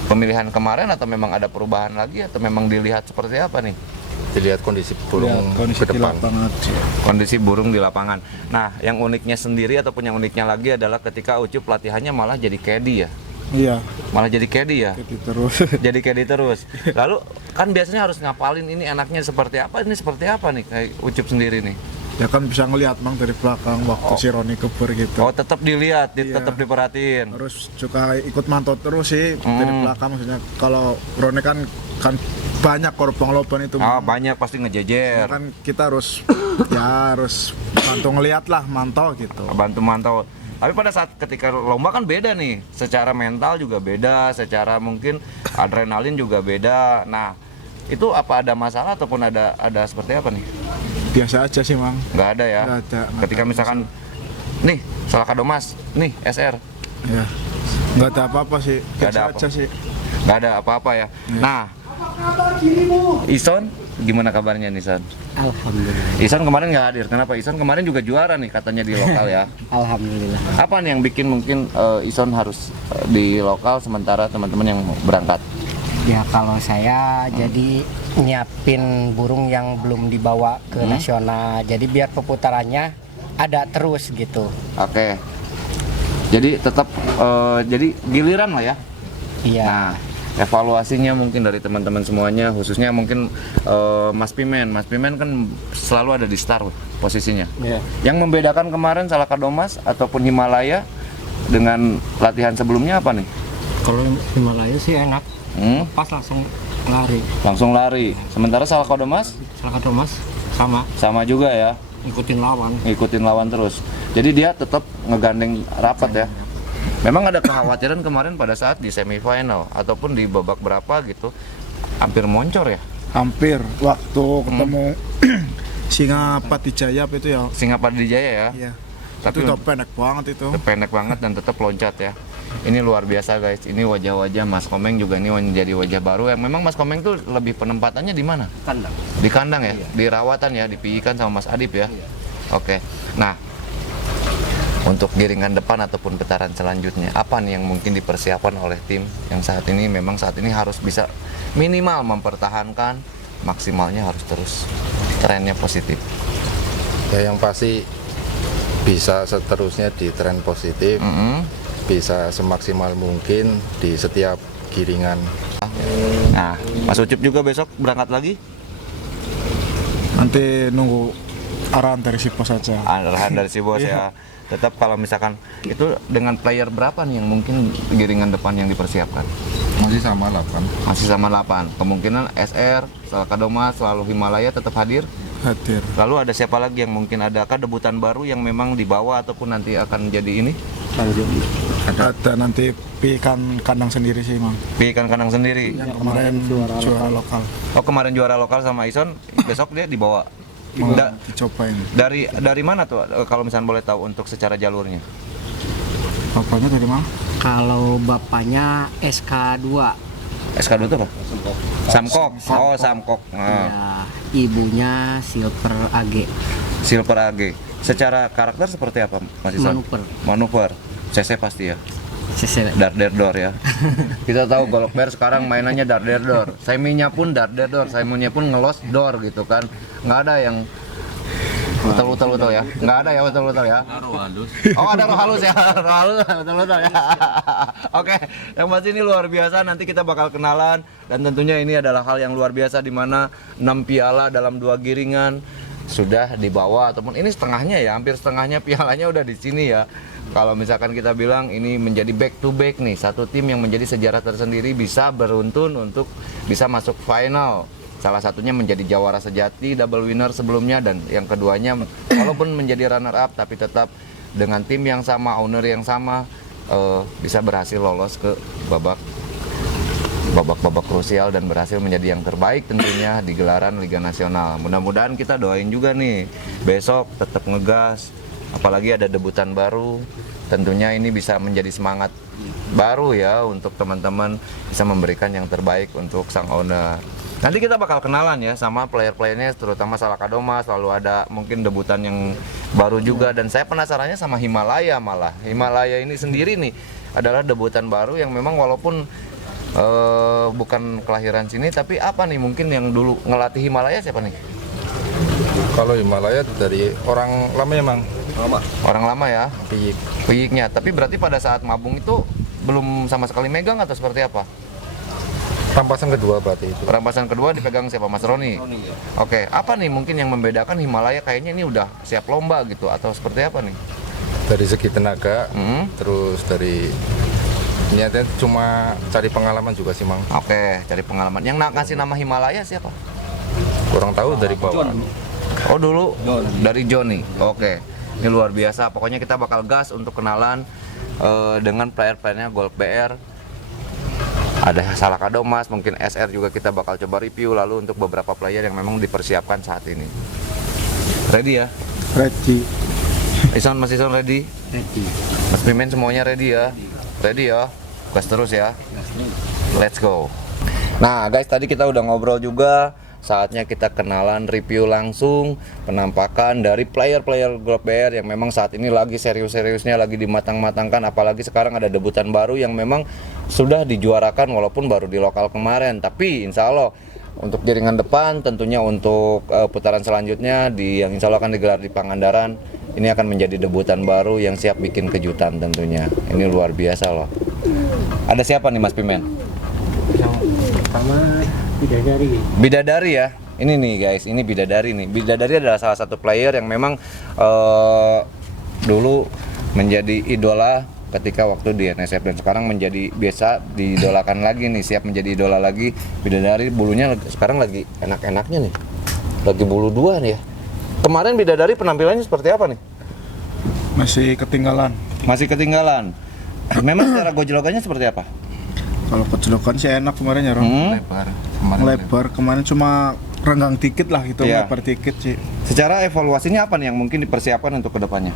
pemilihan kemarin atau memang ada perubahan lagi atau memang dilihat seperti apa nih? Dilihat kondisi burung Kondisi ke di depan. lapangan aja. Kondisi burung di lapangan. Nah, yang uniknya sendiri ataupun yang uniknya lagi adalah ketika Ucup latihannya malah jadi caddy ya. Iya, Malah jadi caddy ya. jadi terus. Jadi caddy terus. Lalu kan biasanya harus ngapalin ini enaknya seperti apa, ini seperti apa nih kayak Ucup sendiri nih. Ya kan bisa ngelihat Mang dari belakang waktu si Roni kebur gitu. Oh, tetap dilihat, Iya. tetap diperhatiin. Terus juga ikut mantau terus sih dari belakang, maksudnya kalau Roni kan banyak korban loban itu. Ah, Mang. banyak pasti Ya ngejejer. kan kita harus harus bantu ngelihat lah, mantau gitu. Bantu mantau. Tapi pada saat ketika lomba kan beda nih, secara mental juga beda, secara mungkin adrenalin juga beda. Nah, itu apa ada masalah ataupun ada seperti apa nih? Biasa aja sih Mang. Nggak ada ya? Nggak ada, nggak Ketika ada misalkan, nih Salakadomas, nih SR, Ya, nggak ada apa-apa sih. Nggak ada Biasa apa. aja sih. nggak ada apa-apa ya. Nah, Ison, gimana kabarnya nih Son? Alhamdulillah. Ison kemarin nggak hadir. Kenapa? Ison kemarin juga juara nih katanya di lokal ya. Alhamdulillah. Apa nih yang bikin mungkin Ison harus di lokal sementara teman-teman yang berangkat? Ya kalau saya jadi nyiapin burung yang belum dibawa ke nasional. Jadi biar perputarannya ada terus gitu. Oke. Jadi tetap jadi giliran lah ya. Iya. Nah, evaluasinya mungkin dari teman-teman semuanya, khususnya mungkin Mas Pimen kan selalu ada di start posisinya. Iya. Yang membedakan kemarin Salakadomas ataupun Himalaya dengan latihan sebelumnya apa nih? Kalau Himalaya sih enak. Pas langsung lari. Langsung lari. Sementara Salakadomas Salakadomas sama sama juga ya, ikutin lawan. ngikutin lawan terus. Jadi dia tetap ngegandeng rapat ya. Memang ada kekhawatiran kemarin pada saat di semifinal ataupun di babak berapa gitu, hampir moncor ya. Hampir waktu ketemu Singa Patijaya apa itu ya. Singapura Jaya ya. Iya. Tapi Itu udah pendek banget itu. pendek banget dan tetap loncat ya. Ini luar biasa guys. Ini wajah-wajah Mas Komeng juga ini menjadi wajah baru yang memang Mas Komeng tuh lebih penempatannya di mana? Kandang. Di kandang ya, di rawatan ya, dipijikan sama Mas Adip ya. Oke. Nah, untuk giringan depan ataupun putaran selanjutnya, apa nih yang mungkin dipersiapkan oleh tim yang saat ini harus bisa minimal mempertahankan, maksimalnya harus terus trennya positif. Ya yang pasti bisa seterusnya di tren positif, bisa semaksimal mungkin di setiap giringan. Nah, Mas Ucup juga besok berangkat lagi? Nanti nunggu arahan dari si bos saja. Arahan dari si bos ya. Tetap kalau misalkan itu dengan player berapa nih yang mungkin giringan depan yang dipersiapkan? Masih sama 8. Masih sama 8. Kemungkinan SR, Salakadomas, selalu Himalaya tetap hadir. Hadir. Lalu ada siapa lagi yang mungkin adakah debutan baru yang memang dibawa ataupun nanti akan jadi ini? Ada nanti pikan kandang sendiri sih Mang. Pikan kandang sendiri. Yang kemarin juara lokal. Oh, kemarin juara lokal sama Ison, besok dia dibawa. Mau Da- dicobain. dari mana tuh kalau misalnya boleh tahu untuk secara jalurnya? Bapaknya dari mana? Kalau bapaknya SK2. SK2 itu apa? Samkok. Oh, Samkok. Nah. Ya, ibunya Silver AG. Silver AG. Secara karakter seperti apa, Mas Ison? Manuver. CC pasti ya. CC. Darderdor ya. Kita tahu Golok Bear sekarang mainannya Darderdor. Seminya pun Darderdor, Seminya pun ngelos door gitu kan. Nggak ada yang utel ya. Nggak ada ya utel ya. Oh, ada roh halus ya. Roh halus utel ya. Oke, yang pasti ini luar biasa. Nanti kita bakal kenalan dan tentunya ini adalah hal yang luar biasa di mana 6 piala dalam 2 giringan sudah dibawa, ataupun ini setengahnya ya, hampir setengahnya pialanya udah di sini ya. Kalau misalkan kita bilang ini menjadi back to back nih, satu tim yang menjadi sejarah tersendiri bisa beruntun untuk bisa masuk final. Salah satunya menjadi jawara sejati, double winner sebelumnya, dan yang keduanya walaupun menjadi runner up tapi tetap dengan tim yang sama, owner yang sama, bisa berhasil lolos ke babak krusial dan berhasil menjadi yang terbaik tentunya di gelaran Liga Nasional. Mudah-mudahan kita doain juga nih besok tetap ngegas, apalagi ada debutan baru. Tentunya ini bisa menjadi semangat baru ya untuk teman-teman bisa memberikan yang terbaik untuk sang owner. Nanti kita bakal kenalan ya sama player-playernya, terutama Salakadomas, lalu ada mungkin debutan yang baru juga, dan saya penasarannya sama Himalaya malah. Himalaya ini sendiri nih adalah debutan baru yang memang walaupun bukan kelahiran sini, tapi apa nih mungkin yang dulu ngelatih Himalaya siapa nih? Kalau Himalaya dari orang lama emang. Orang lama ya, Piyiknya. Tapi berarti pada saat mabung itu belum sama sekali megang atau seperti apa? Rampasan kedua berarti itu. Rampasan kedua dipegang siapa, Mas Roni? Oke, apa nih mungkin yang membedakan Himalaya kayaknya ini udah siap lomba gitu atau seperti apa nih? Dari segi tenaga, terus dari niatnya cuma cari pengalaman juga sih, Mang. Oke, cari pengalaman. Yang ngasih nama Himalaya siapa? Kurang tahu dari bawah. Oh, dulu dari Johnny. Oke. Ini luar biasa. Pokoknya kita bakal gas untuk kenalan dengan player-playernya Golok BR. Ada Salakadomas, mungkin SR juga kita bakal coba review, lalu untuk beberapa player yang memang dipersiapkan saat ini. Ready ya? Ready. Mas Ison ready? Ready. Mas Pimen semuanya ready ya? Ready ya? Gas terus ya. Let's go. Nah guys, tadi kita udah ngobrol juga. Saatnya kita kenalan, review langsung penampakan dari player-player Golok BR yang memang saat ini lagi serius-seriusnya, lagi dimatang-matangkan. Apalagi sekarang ada debutan baru yang memang sudah dijuarakan walaupun baru di lokal kemarin. Tapi insya Allah untuk jaringan depan, tentunya untuk putaran selanjutnya yang insya Allah akan digelar di Pangandaran, ini akan menjadi debutan baru yang siap bikin kejutan tentunya. Ini luar biasa loh. Ada siapa nih Mas Pimen? Yang pertama Bidadari ya. Ini nih guys, ini Bidadari nih. Bidadari adalah salah satu player yang memang dulu menjadi idola ketika waktu di NSF, dan sekarang menjadi biasa diidolakan lagi nih, siap menjadi idola lagi. Bidadari bulunya sekarang lagi enak-enaknya nih. Lagi bulu 2 nih ya. Kemarin Bidadari penampilannya seperti apa nih? Masih ketinggalan. Masih ketinggalan. Memang secara gojlogannya seperti apa? Kalau kecelakaan sih enak kemarin ya, Ron. Lebar. Kemarin cuma renggang dikit lah gitu, Iya. lebar dikit sih. Secara evaluasinya apa nih yang mungkin dipersiapkan untuk kedepannya?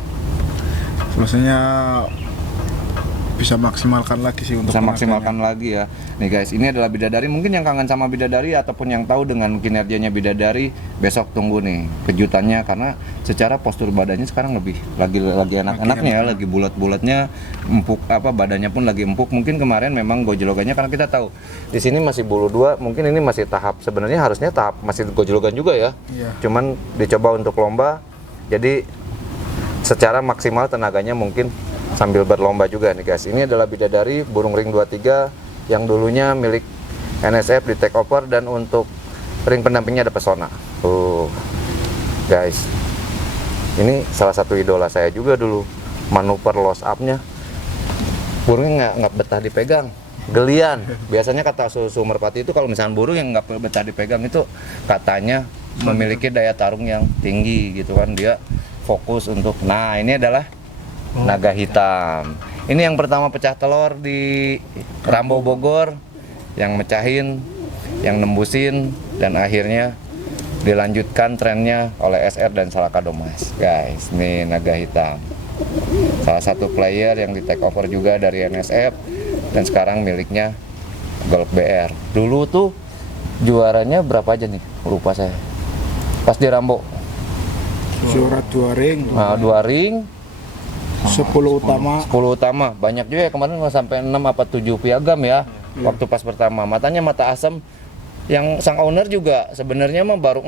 Biasanya bisa maksimalkan lagi sih untuk Bisa tenaganya. maksimalkan lagi ya. Nih guys, ini adalah Bidadari. Mungkin yang kangen sama Bidadari ataupun yang tahu dengan kinerjanya Bidadari, besok tunggu nih kejutannya, karena secara postur badannya sekarang lagi enak-enaknya ya, lagi bulat-bulatnya, empuk, badannya pun lagi empuk. Mungkin kemarin memang gojlogannya, karena kita tahu di sini masih bulu 2, mungkin ini masih tahap, sebenarnya harusnya tahap masih gojlogan juga ya. Iya. Cuman dicoba untuk lomba. Jadi secara maksimal tenaganya mungkin sambil berlomba juga nih guys. Ini adalah Bidadari burung ring 23 yang dulunya milik NSF di take over, dan untuk ring pendampingnya ada Pesona. Guys, ini salah satu idola saya juga dulu. Manuver loss up-nya burungnya nggak betah dipegang, gelian. Biasanya kata susu merpati itu kalau misalnya burung yang nggak betah dipegang itu katanya memiliki daya tarung yang tinggi gitu kan, dia fokus untuk. Nah ini adalah naga hitam. Ini yang pertama pecah telur di Rambo Bogor, yang mecahin, yang nembusin, dan akhirnya dilanjutkan trennya oleh SR dan Salakadomas. Guys, ini naga hitam. Salah satu player yang di take over juga dari NSF dan sekarang miliknya Golf BR. Dulu tuh juaranya berapa aja nih? Lupa saya. Pas di Rambo. Juara 2 ring, Nah, 2 ring, 10 utama. 10 utama. Banyak juga ya kemarin sampai 6 apa 7 piagam ya. Waktu pas pertama. Matanya mata asem. Yang sang owner juga sebenarnya mah baru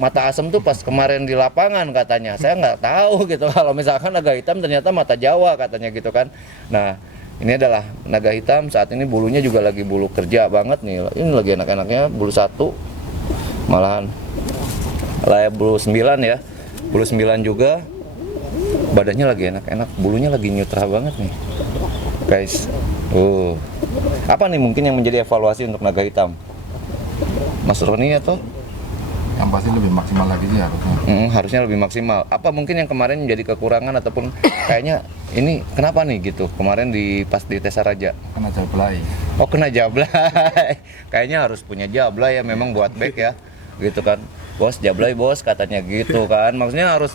mata asem tuh pas kemarin di lapangan katanya. Saya nggak tahu gitu kalau misalkan naga hitam ternyata mata Jawa katanya gitu kan. Nah, ini adalah naga hitam, saat ini bulunya juga lagi bulu kerja banget nih. Ini lagi enak-enaknya bulu 1. Malahan layak bulu 9 ya. Bulu 9 juga. Badannya lagi enak-enak, bulunya lagi nyutra banget nih. Guys. Apa nih mungkin yang menjadi evaluasi untuk naga hitam? Mas Roni atau? Yang pasti lebih maksimal lagi sih harusnya. Harusnya lebih maksimal. Apa mungkin yang kemarin menjadi kekurangan ataupun kayaknya ini kenapa nih gitu? Kemarin pas di Tesa Raja. Kena jablay. Oh, kena jablay. Kayaknya harus punya jablay ya memang buat back ya. Gitu kan. Bos, jablay bos katanya gitu kan. Maksudnya harus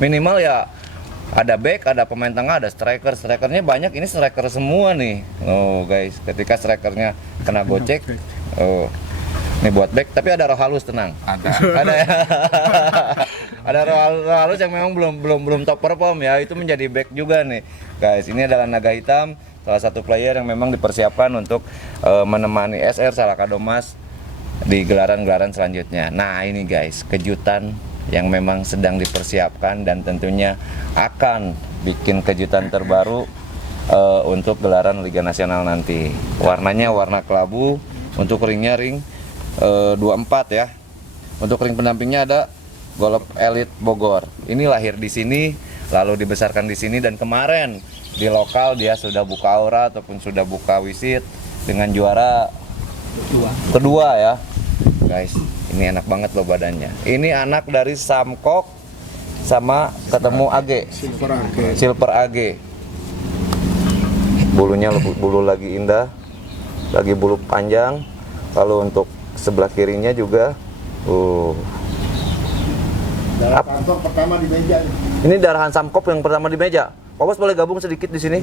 minimal ya ada back, ada pemain tengah, ada striker. Strikernya banyak, ini striker semua nih. Oh guys, ketika strikernya kena gocek, ini buat back, tapi ada roh halus, tenang. Ada ya. Ada roh halus yang memang belum top perform ya, itu menjadi back juga nih. Guys, ini adalah naga hitam, salah satu player yang memang dipersiapkan untuk menemani SR Salakadomas di gelaran-gelaran selanjutnya. Nah, ini guys, kejutan yang memang sedang dipersiapkan dan tentunya akan bikin kejutan terbaru untuk gelaran Liga Nasional nanti. Warnanya warna kelabu, untuk ringnya ring 24 ya. Untuk ring pendampingnya ada Golf Elite Bogor. Ini lahir di sini, lalu dibesarkan di sini, dan kemarin di lokal dia sudah buka aura ataupun sudah buka wisit dengan juara kedua ya. Guys, ini enak banget loh badannya. Ini anak dari Samkok sama ketemu AG. Silver AG. Bulunya bulu lagi indah, lagi bulu panjang. Lalu untuk sebelah kirinya juga Darah kantor pertama di meja nih. ini darahan Samkop yang pertama di meja. Pak Bos boleh gabung sedikit di sini?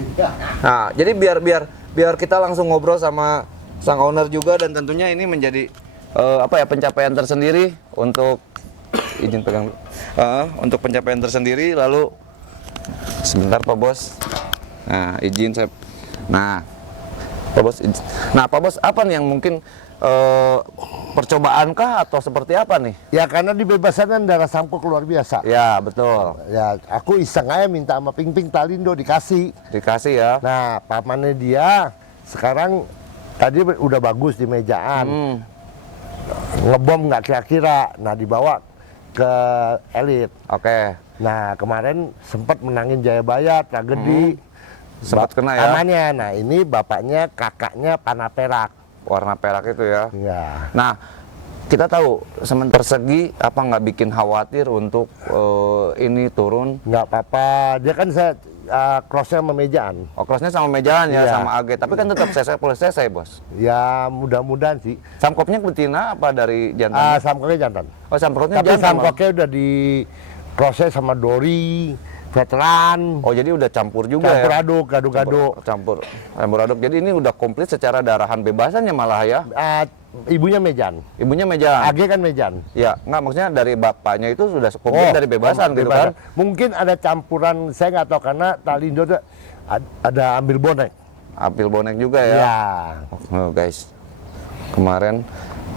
Nah, jadi biar kita langsung ngobrol sama sang owner juga, dan tentunya ini menjadi pencapaian tersendiri untuk izin pegang dulu. Untuk pencapaian tersendiri. Lalu sebentar Pak Bos. Nah, izin saya. Nah, Pak Bos. Nah, Pak Bos, apa nih yang mungkin percobaan kah atau seperti apa nih? Ya karena dibebasan kan darah Samkok luar biasa. Ya, betul. Ya aku iseng aja minta sama Ping Ping Talindo dikasih. Dikasih ya. Nah pamannya dia sekarang tadi udah bagus di mejaan. Ngebom nggak kira-kira. Nah dibawa ke elit. Oke. Nah kemarin sempat menangin Jayabaya, tragedi. Sempat kena ya. Namanya. Nah ini bapaknya kakaknya panah perak. Warna perak itu ya. Ya. Nah, kita tahu sementara persegi apa nggak bikin khawatir untuk ini turun? Nggak apa-apa. Dia kan saya crossnya sama mejaan. Oh, crossnya sama mejaan ya, Iya. sama AG. Tapi kan tetap selesai plus selesai, Bos. Ya mudah-mudahan sih. Samkopnya betina apa dari jantan? Samkoknya jantan. Oh, samkopnya Tapi jantan. samkoknya udah di crossnya sama Dori, veteran. Oh, jadi udah campur juga Campur ya? aduk, gado-gado. Campur aduk. Jadi ini udah komplit secara darahan bebasannya malah ya? Ibunya mejan. Ibunya mejan. AG kan mejan. Ya, nggak, maksudnya dari bapaknya itu sudah komplit dari bebasan gitu kan? Mungkin ada campuran, saya nggak tahu karena Talindo tuh ada ambil bonek. Ambil bonek juga ya? Ya. Oh, guys, kemarin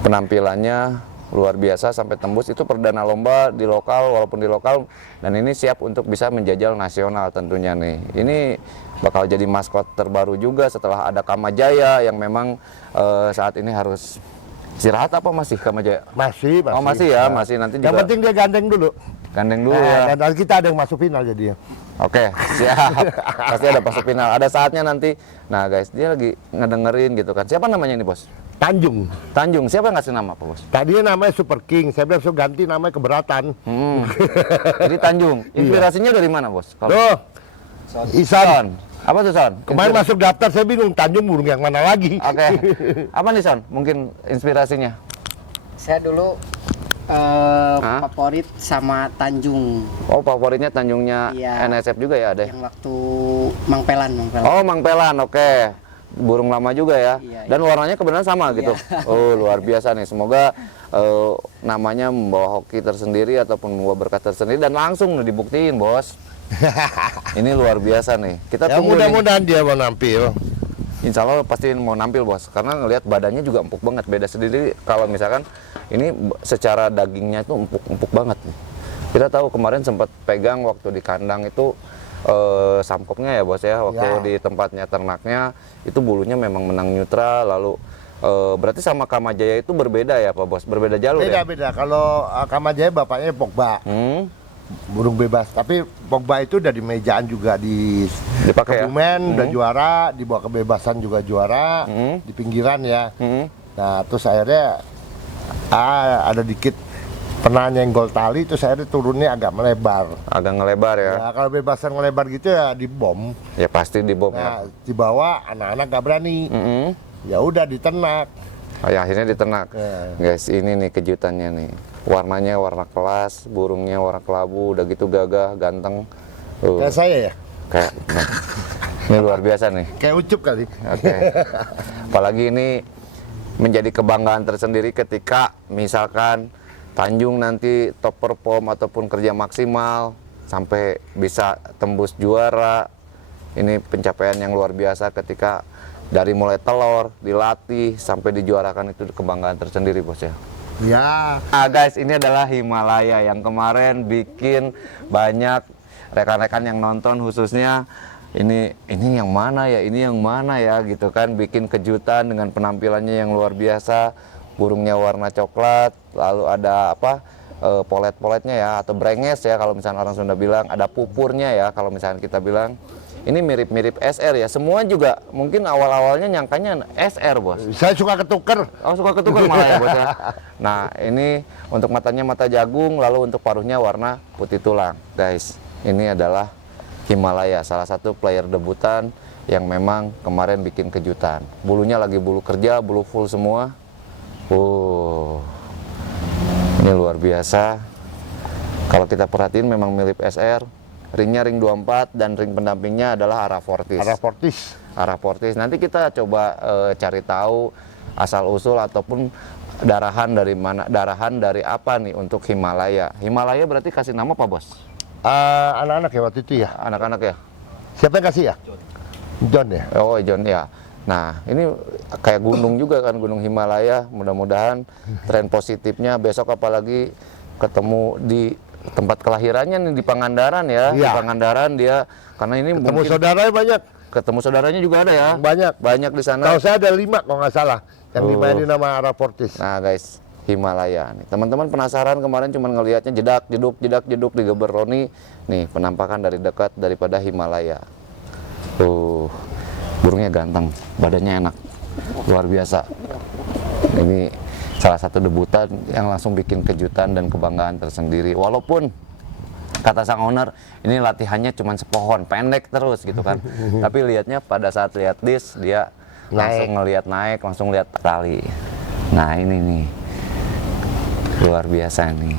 penampilannya luar biasa sampai tembus, itu perdana lomba di lokal, walaupun di lokal, dan ini siap untuk bisa menjajal nasional tentunya nih. Ini bakal jadi maskot terbaru juga setelah ada Kamajaya yang memang saat ini harus istirahat apa masih Kamajaya? Masih. Oh masih ya, masih nanti juga. Yang penting dia gandeng dulu. Gandeng dulu ya. Dan kita ada yang masuk final jadinya. Oke, siap. Pasti ada masuk final. Ada saatnya nanti. Nah guys, dia lagi ngedengerin gitu kan. Siapa namanya ini, Bos? Tanjung. Tanjung. Siapa yang ngasih nama, Pak Bos? Tadinya namanya Super King. Saya bilang ganti namanya Keberatan. Jadi Tanjung. Inspirasinya dari mana, Bos? Tuh. Isan. Apa tuh, Son? Kemarin masuk daftar saya bingung Tanjung burung yang mana lagi. Oke. Apa nih, Son? Mungkin inspirasinya? Saya dulu favorit sama Tanjung. Oh, favoritnya Tanjungnya Iya. NSF juga ya ada? Yang waktu Mangpelan. Oh, Mangpelan, oke. burung lama juga ya. Iya, Dan warnanya kebenaran sama gitu. Oh, luar biasa nih. Semoga namanya membawa hoki tersendiri ataupun membawa berkat tersendiri dan langsung nih dibuktiin, Bos. Ini luar biasa nih. Kita Ya tunggu nih. mudah-mudahan dia mau nampil. Insya Allah pasti mau nampil, Bos, karena ngelihat badannya juga empuk banget, beda sendiri kalau misalkan ini secara dagingnya itu empuk banget. Kita tahu kemarin sempat pegang waktu di kandang itu samkopnya ya, Bos ya, waktu Ya. di tempatnya ternaknya itu bulunya memang menang neutral, lalu berarti sama Kamajaya itu berbeda ya Pak Bos, berbeda jalur ya? Beda-beda. Kalau Kamajaya bapaknya Pogba, burung bebas. Tapi Pogba itu udah di mejaan juga Dipakai ya? Kebumen udah juara, dibawa kebebasan juga juara, di pinggiran ya. Nah terus akhirnya ada dikit pernah nyenggol tali, terus akhirnya turunnya agak melebar. Agak ngelebar ya? Nah kalau bebasan ngelebar gitu ya dibom. Ya pasti dibom Nah ya. dibawa anak-anak gak berani. Ya udah diternak. Ya, akhirnya diternak. Ya. Guys, ini nih kejutannya nih. Warnanya warna kelas, burungnya warna kelabu, udah gitu gagah, ganteng. Kayak saya ya, Kayak, ini luar biasa nih. kayak Ucup kali. Oke. Apalagi ini menjadi kebanggaan tersendiri ketika misalkan Tanjung nanti top perform ataupun kerja maksimal sampai bisa tembus juara. Ini pencapaian yang luar biasa ketika dari mulai telur, dilatih sampai dijuarakan, itu kebanggaan tersendiri, Bos ya. Ya. Nah guys, ini adalah Himalaya yang kemarin bikin banyak rekan-rekan yang nonton, khususnya ini yang mana ya, ini yang mana ya gitu kan, bikin kejutan dengan penampilannya yang luar biasa. Burungnya warna coklat, lalu ada apa, polet-poletnya ya, atau brenges ya kalau misalnya orang Sunda bilang, ada pupurnya ya kalau misalnya kita bilang. Ini mirip-mirip SR ya, semua juga mungkin awal-awalnya nyangkanya SR, Bos. Saya suka ketuker. Oh, suka ketukar malah ya, Bos ya. Nah, ini untuk matanya mata jagung, lalu untuk paruhnya warna putih tulang. Guys, ini adalah Himalaya, salah satu player debutan yang memang kemarin bikin kejutan. Bulunya lagi bulu kerja, bulu full semua. Ini luar biasa. Kalau kita perhatiin memang mirip SR. Ringnya ring 24 dan ring pendampingnya adalah Arafortis. Arafortis. Nanti kita coba cari tahu asal usul ataupun darahan dari mana, darahan dari apa nih untuk Himalaya. Himalaya berarti kasih nama apa, Bos? Anak-anak ya waktu itu ya. Anak-anak ya? Siapa yang kasih ya? John ya. Oh, John ya. Nah, ini kayak gunung juga kan, Gunung Himalaya. Mudah-mudahan tren positifnya besok apalagi ketemu di tempat kelahirannya nih di Pangandaran ya. Di Iya. Pangandaran dia, karena ini Ketemu mungkin saudaranya banyak. ketemu saudaranya juga ada ya. Banyak. Di sana. Tahu saya ada 5 kalau nggak salah. Yang 5 Oh. ini nama Arafortis. Nah, guys, Himalaya nih. Teman-teman penasaran kemarin cuma ngelihatnya jedak jeduk di Geber Roni. Nih, penampakan dari dekat daripada Himalaya. Burungnya ganteng, badannya enak. Luar biasa. Ini salah satu debutan yang langsung bikin kejutan dan kebanggaan tersendiri. Walaupun kata sang owner, ini latihannya cuma sepohon, pendek terus gitu kan. Tapi lihatnya pada saat lihat dis, dia langsung ngelihat naik, langsung lihat tali. Nah, ini nih. Luar biasa nih.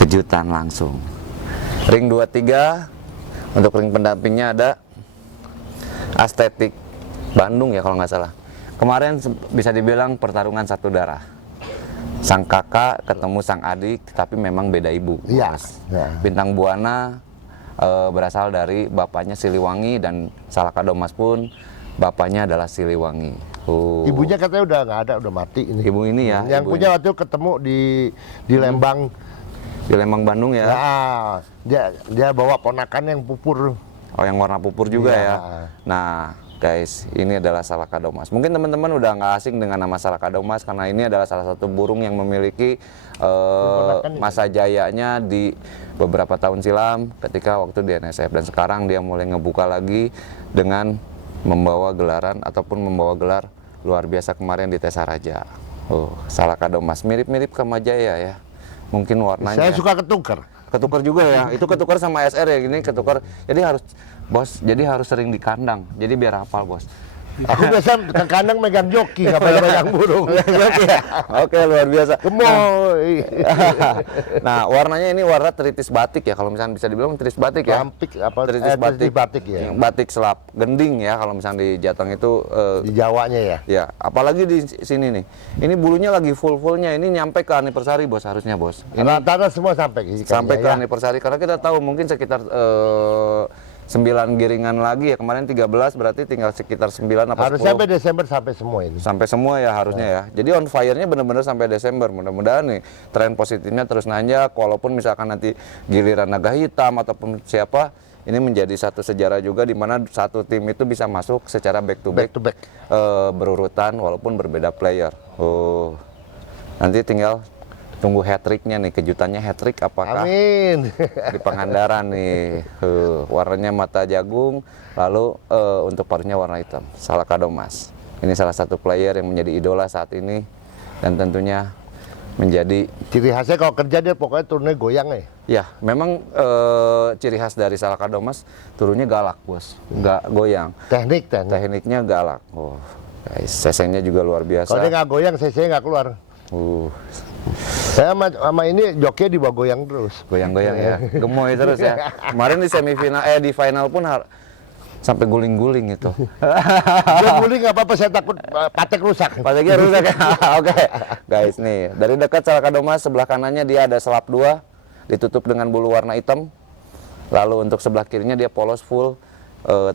Kejutan langsung. Ring 23, untuk ring pendampingnya ada Estetik Bandung ya kalau nggak salah. Kemarin bisa dibilang pertarungan satu darah. Sang kakak ketemu sang adik, tapi memang beda ibu. Iya. Bos. Ya. Bintang Buana berasal dari bapaknya Siliwangi, dan Salakadomas pun bapaknya adalah Siliwangi. Ibunya katanya udah nggak ada, udah mati ini. Ibu ini ya. Yang ibu punya ini. waktu itu ketemu di Lembang. Di Lembang Bandung ya. Ya, dia bawa ponakan yang pupur. Oh, yang warna pupur juga Iya. ya. Nah, guys, ini adalah Salakadomas. Mungkin teman-teman udah nggak asing dengan nama Salakadomas karena ini adalah salah satu burung yang memiliki masa jayanya di beberapa tahun silam ketika waktu di NSF, dan sekarang dia mulai ngebuka lagi dengan membawa gelaran ataupun membawa gelar luar biasa kemarin di Tesaraja. Salakadomas mirip-mirip Kamajaya ya. Mungkin warnanya. Saya suka ketuker. Ketukar juga ya, itu ketukar sama SR ya, gini ketukar. Jadi harus, Bos, jadi harus sering di kandang. Jadi biar hafal, Bos. Aku biasa ke kandang megang joki, nggak pernah megang burung. Oke, oke, luar biasa. Gemoy. Nah, warnanya ini warna tritis batik ya, kalau misalnya bisa dibilang tritis batik ya. Lampik apa? Tritis batik. Batik ya. Batik selap gending ya, kalau misalnya di Jateng itu Di Jawanya ya. ya, apalagi di sini nih. Ini bulunya lagi full-fullnya, ini nyampe ke Anniversary bos, harusnya bos. Ini Rata-rata semua sampai ke sampai ke ya. Anniversary, karena kita tahu mungkin sekitar 9 giringan lagi ya, kemarin 13 berarti tinggal sekitar 9 apa 10. Harus sampai Desember sampai semua ini. Sampai semua ya harusnya ya. Jadi on fire-nya benar-benar sampai Desember. Mudah-mudahan nih tren positifnya terus nanjak, walaupun misalkan nanti giliran naga hitam ataupun siapa, ini menjadi satu sejarah juga di mana satu tim itu bisa masuk secara back to back, berurutan walaupun berbeda player. Oh. Nanti tinggal tunggu hat-tricknya nih, kejutannya hat-trick apakah Amin. di Pangandaran nih. Warnanya mata jagung, lalu untuk paruhnya warna hitam. Salakado Mas. Ini salah satu player yang menjadi idola saat ini dan tentunya menjadi Ciri khasnya kalau kerja dia pokoknya turunnya goyang ya. ya, memang ciri khas dari Salakado Mas turunnya galak, Bos. Nggak goyang. Teknik. Tekniknya galak. Oh, guys, CC-nya juga luar biasa. Kalau dia nggak goyang, saya nggak keluar. Saya sama ini jokinya dibawa goyang terus. Goyang-goyang ya, gemoy terus ya. Kemarin di semifinal, di final pun sampai guling-guling itu. Dia guling nggak apa-apa, saya takut patek rusak. Pateknya rusak ya. Oke, guys nih dari dekat Salakado Mas sebelah kanannya dia ada selap 2, ditutup dengan bulu warna hitam. Lalu untuk sebelah kirinya dia polos full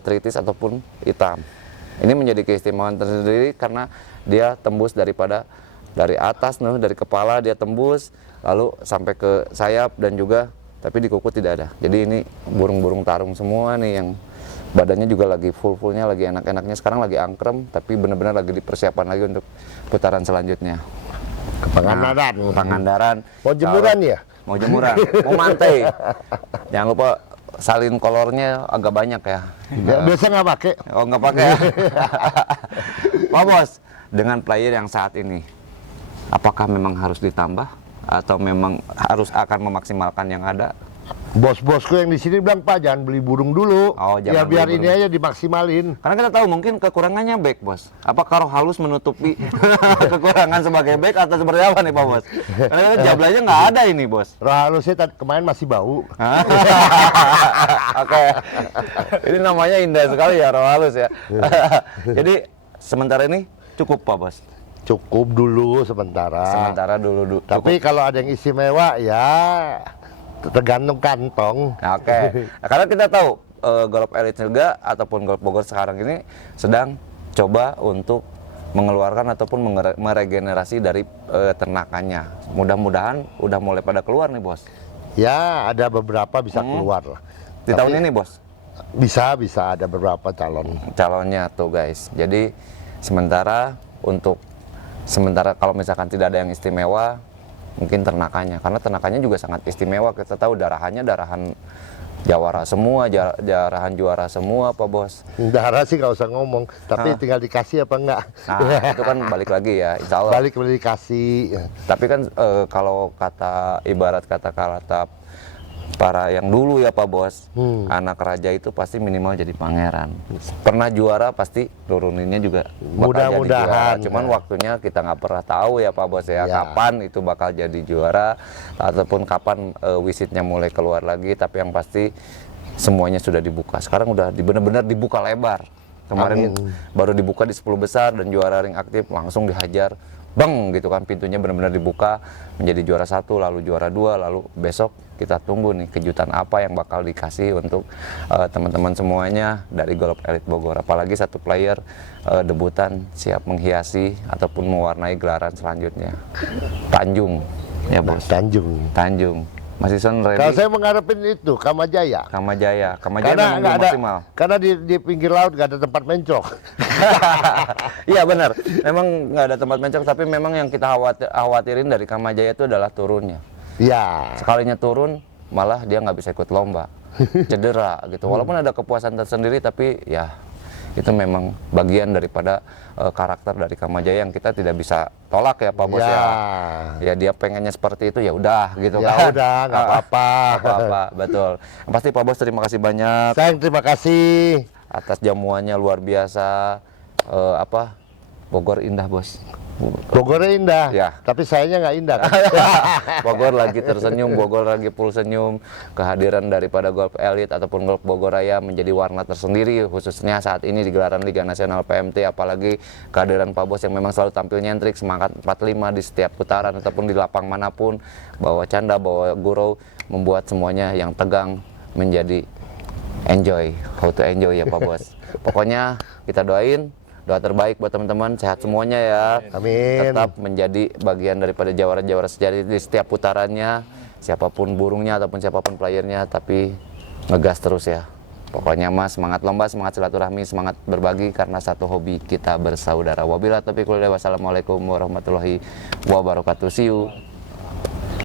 tritis ataupun hitam. Ini menjadi keistimewaan tersendiri karena dia tembus dari atas nih, dari kepala dia tembus lalu sampai ke sayap dan juga tapi di kuku tidak ada. Jadi ini burung-burung tarung semua nih yang badannya juga lagi full-fullnya, lagi enak-enaknya. Sekarang lagi angkrem tapi benar-benar lagi dipersiapkan lagi untuk putaran selanjutnya. Pangandaran. Pangandaran. Mau jemuran ya? Mau jemuran, mau mantai. Jangan lupa salin kolornya agak banyak ya. Biasa nggak pakai. Oh, nggak pakai ya. Pak Bos, dengan player yang saat ini, apakah memang harus ditambah atau memang harus akan memaksimalkan yang ada? Bos-bosku yang di sini bilang, Pak jangan beli burung dulu. Oh, Ya jangan biar beli ini aja dimaksimalin. Karena kita tahu mungkin kekurangannya back, Bos. Apakah roh halus menutupi kekurangan sebagai back atau seperti apa nih, Pak Bos? Karena kan jablanya nggak ada ini, Bos. Roh halusnya kemarin masih bau. Oke. Ini namanya indah sekali ya, roh halus ya. Jadi sementara ini cukup, Pak Bos. Cukup dulu sementara. Sementara dulu. Tapi kalau ada yang istimewa ya tergantung kantong. Oke. Nah, karena kita tahu golf elite juga ataupun golf Bogor sekarang ini sedang coba untuk mengeluarkan ataupun meregenerasi dari ternakannya. Mudah-mudahan udah mulai pada keluar nih, Bos. Ya ada beberapa bisa keluar lah. Di tahun ini, Bos. Bisa ada beberapa Calonnya tuh, guys. Jadi sementara kalau misalkan tidak ada yang istimewa, mungkin ternakannya, karena ternakannya juga sangat istimewa. Kita tahu darahan jawara semua, darahan juara semua, Pak Bos. Darah sih nggak usah ngomong, tapi tinggal dikasih apa enggak. Nah, itu kan balik lagi ya, insya Allah. Balik dikasih. Tapi kan kalau ibarat kata para yang dulu ya Pak Bos, anak raja itu pasti minimal jadi pangeran. Pernah juara pasti turuninnya juga bakal jadi juara. Cuman waktunya kita nggak pernah tahu ya Pak Bos ya, kapan itu bakal jadi juara ataupun kapan wisitnya mulai keluar lagi. Tapi yang pasti semuanya sudah dibuka. Sekarang udah benar-benar dibuka lebar. Kemarin baru dibuka di 10 besar dan juara ring aktif langsung dihajar. Bang gitu kan, pintunya benar-benar dibuka menjadi juara 1, lalu juara 2, lalu besok kita tunggu nih kejutan apa yang bakal dikasih untuk teman-teman semuanya dari Golf Elite Bogor. Apalagi satu player debutan siap menghiasi ataupun mewarnai gelaran selanjutnya. Tanjung ya Bos. Tanjung. Masih Son ready? Kalau saya mengharapin itu Kamajaya. Kamajaya Karena memang nggak belum ada, maksimal. karena di pinggir laut nggak ada tempat mencok. Iya benar, memang nggak ada tempat mencok, tapi memang yang kita khawatirin dari Kamajaya itu adalah turunnya. Ya. Sekalinya turun, malah dia nggak bisa ikut lomba, cedera gitu. Walaupun ada kepuasan tersendiri, tapi ya itu memang bagian daripada karakter dari Kamajaya yang kita tidak bisa tolak ya Pak Bos ya. Ya dia pengennya seperti itu ya udah gitu Ya kan. udah, nggak apa-apa. Apa-apa, betul. Yang pasti Pak Bos terima kasih banyak Sayang terima kasih. atas jamuannya luar biasa. Bogor indah, Bos. Bogornya indah, Ya. tapi sayanya nggak indah kan? Bogor lagi tersenyum, Bogor lagi full senyum. Kehadiran daripada golf elit ataupun golf Bogor Raya menjadi warna tersendiri, khususnya saat ini di gelaran Liga Nasional PMT, apalagi kehadiran Pak Bos yang memang selalu tampil nyentrik, semangat 45 di setiap putaran ataupun di lapang manapun, bawa canda, bawa gurau, membuat semuanya yang tegang menjadi enjoy, how to enjoy ya Pak Bos. Pokoknya kita doain doa terbaik buat teman-teman, sehat semuanya ya. Amin. Tetap menjadi bagian daripada jawara-jawara sejati di setiap putarannya, siapapun burungnya ataupun siapapun playernya, tapi ngegas terus ya. Pokoknya Mas, semangat lomba, semangat silaturahmi, semangat berbagi karena satu hobi kita bersaudara. Wabillahi taufiq wal hidayah. Wassalamualaikum warahmatullahi wabarakatuh. See you.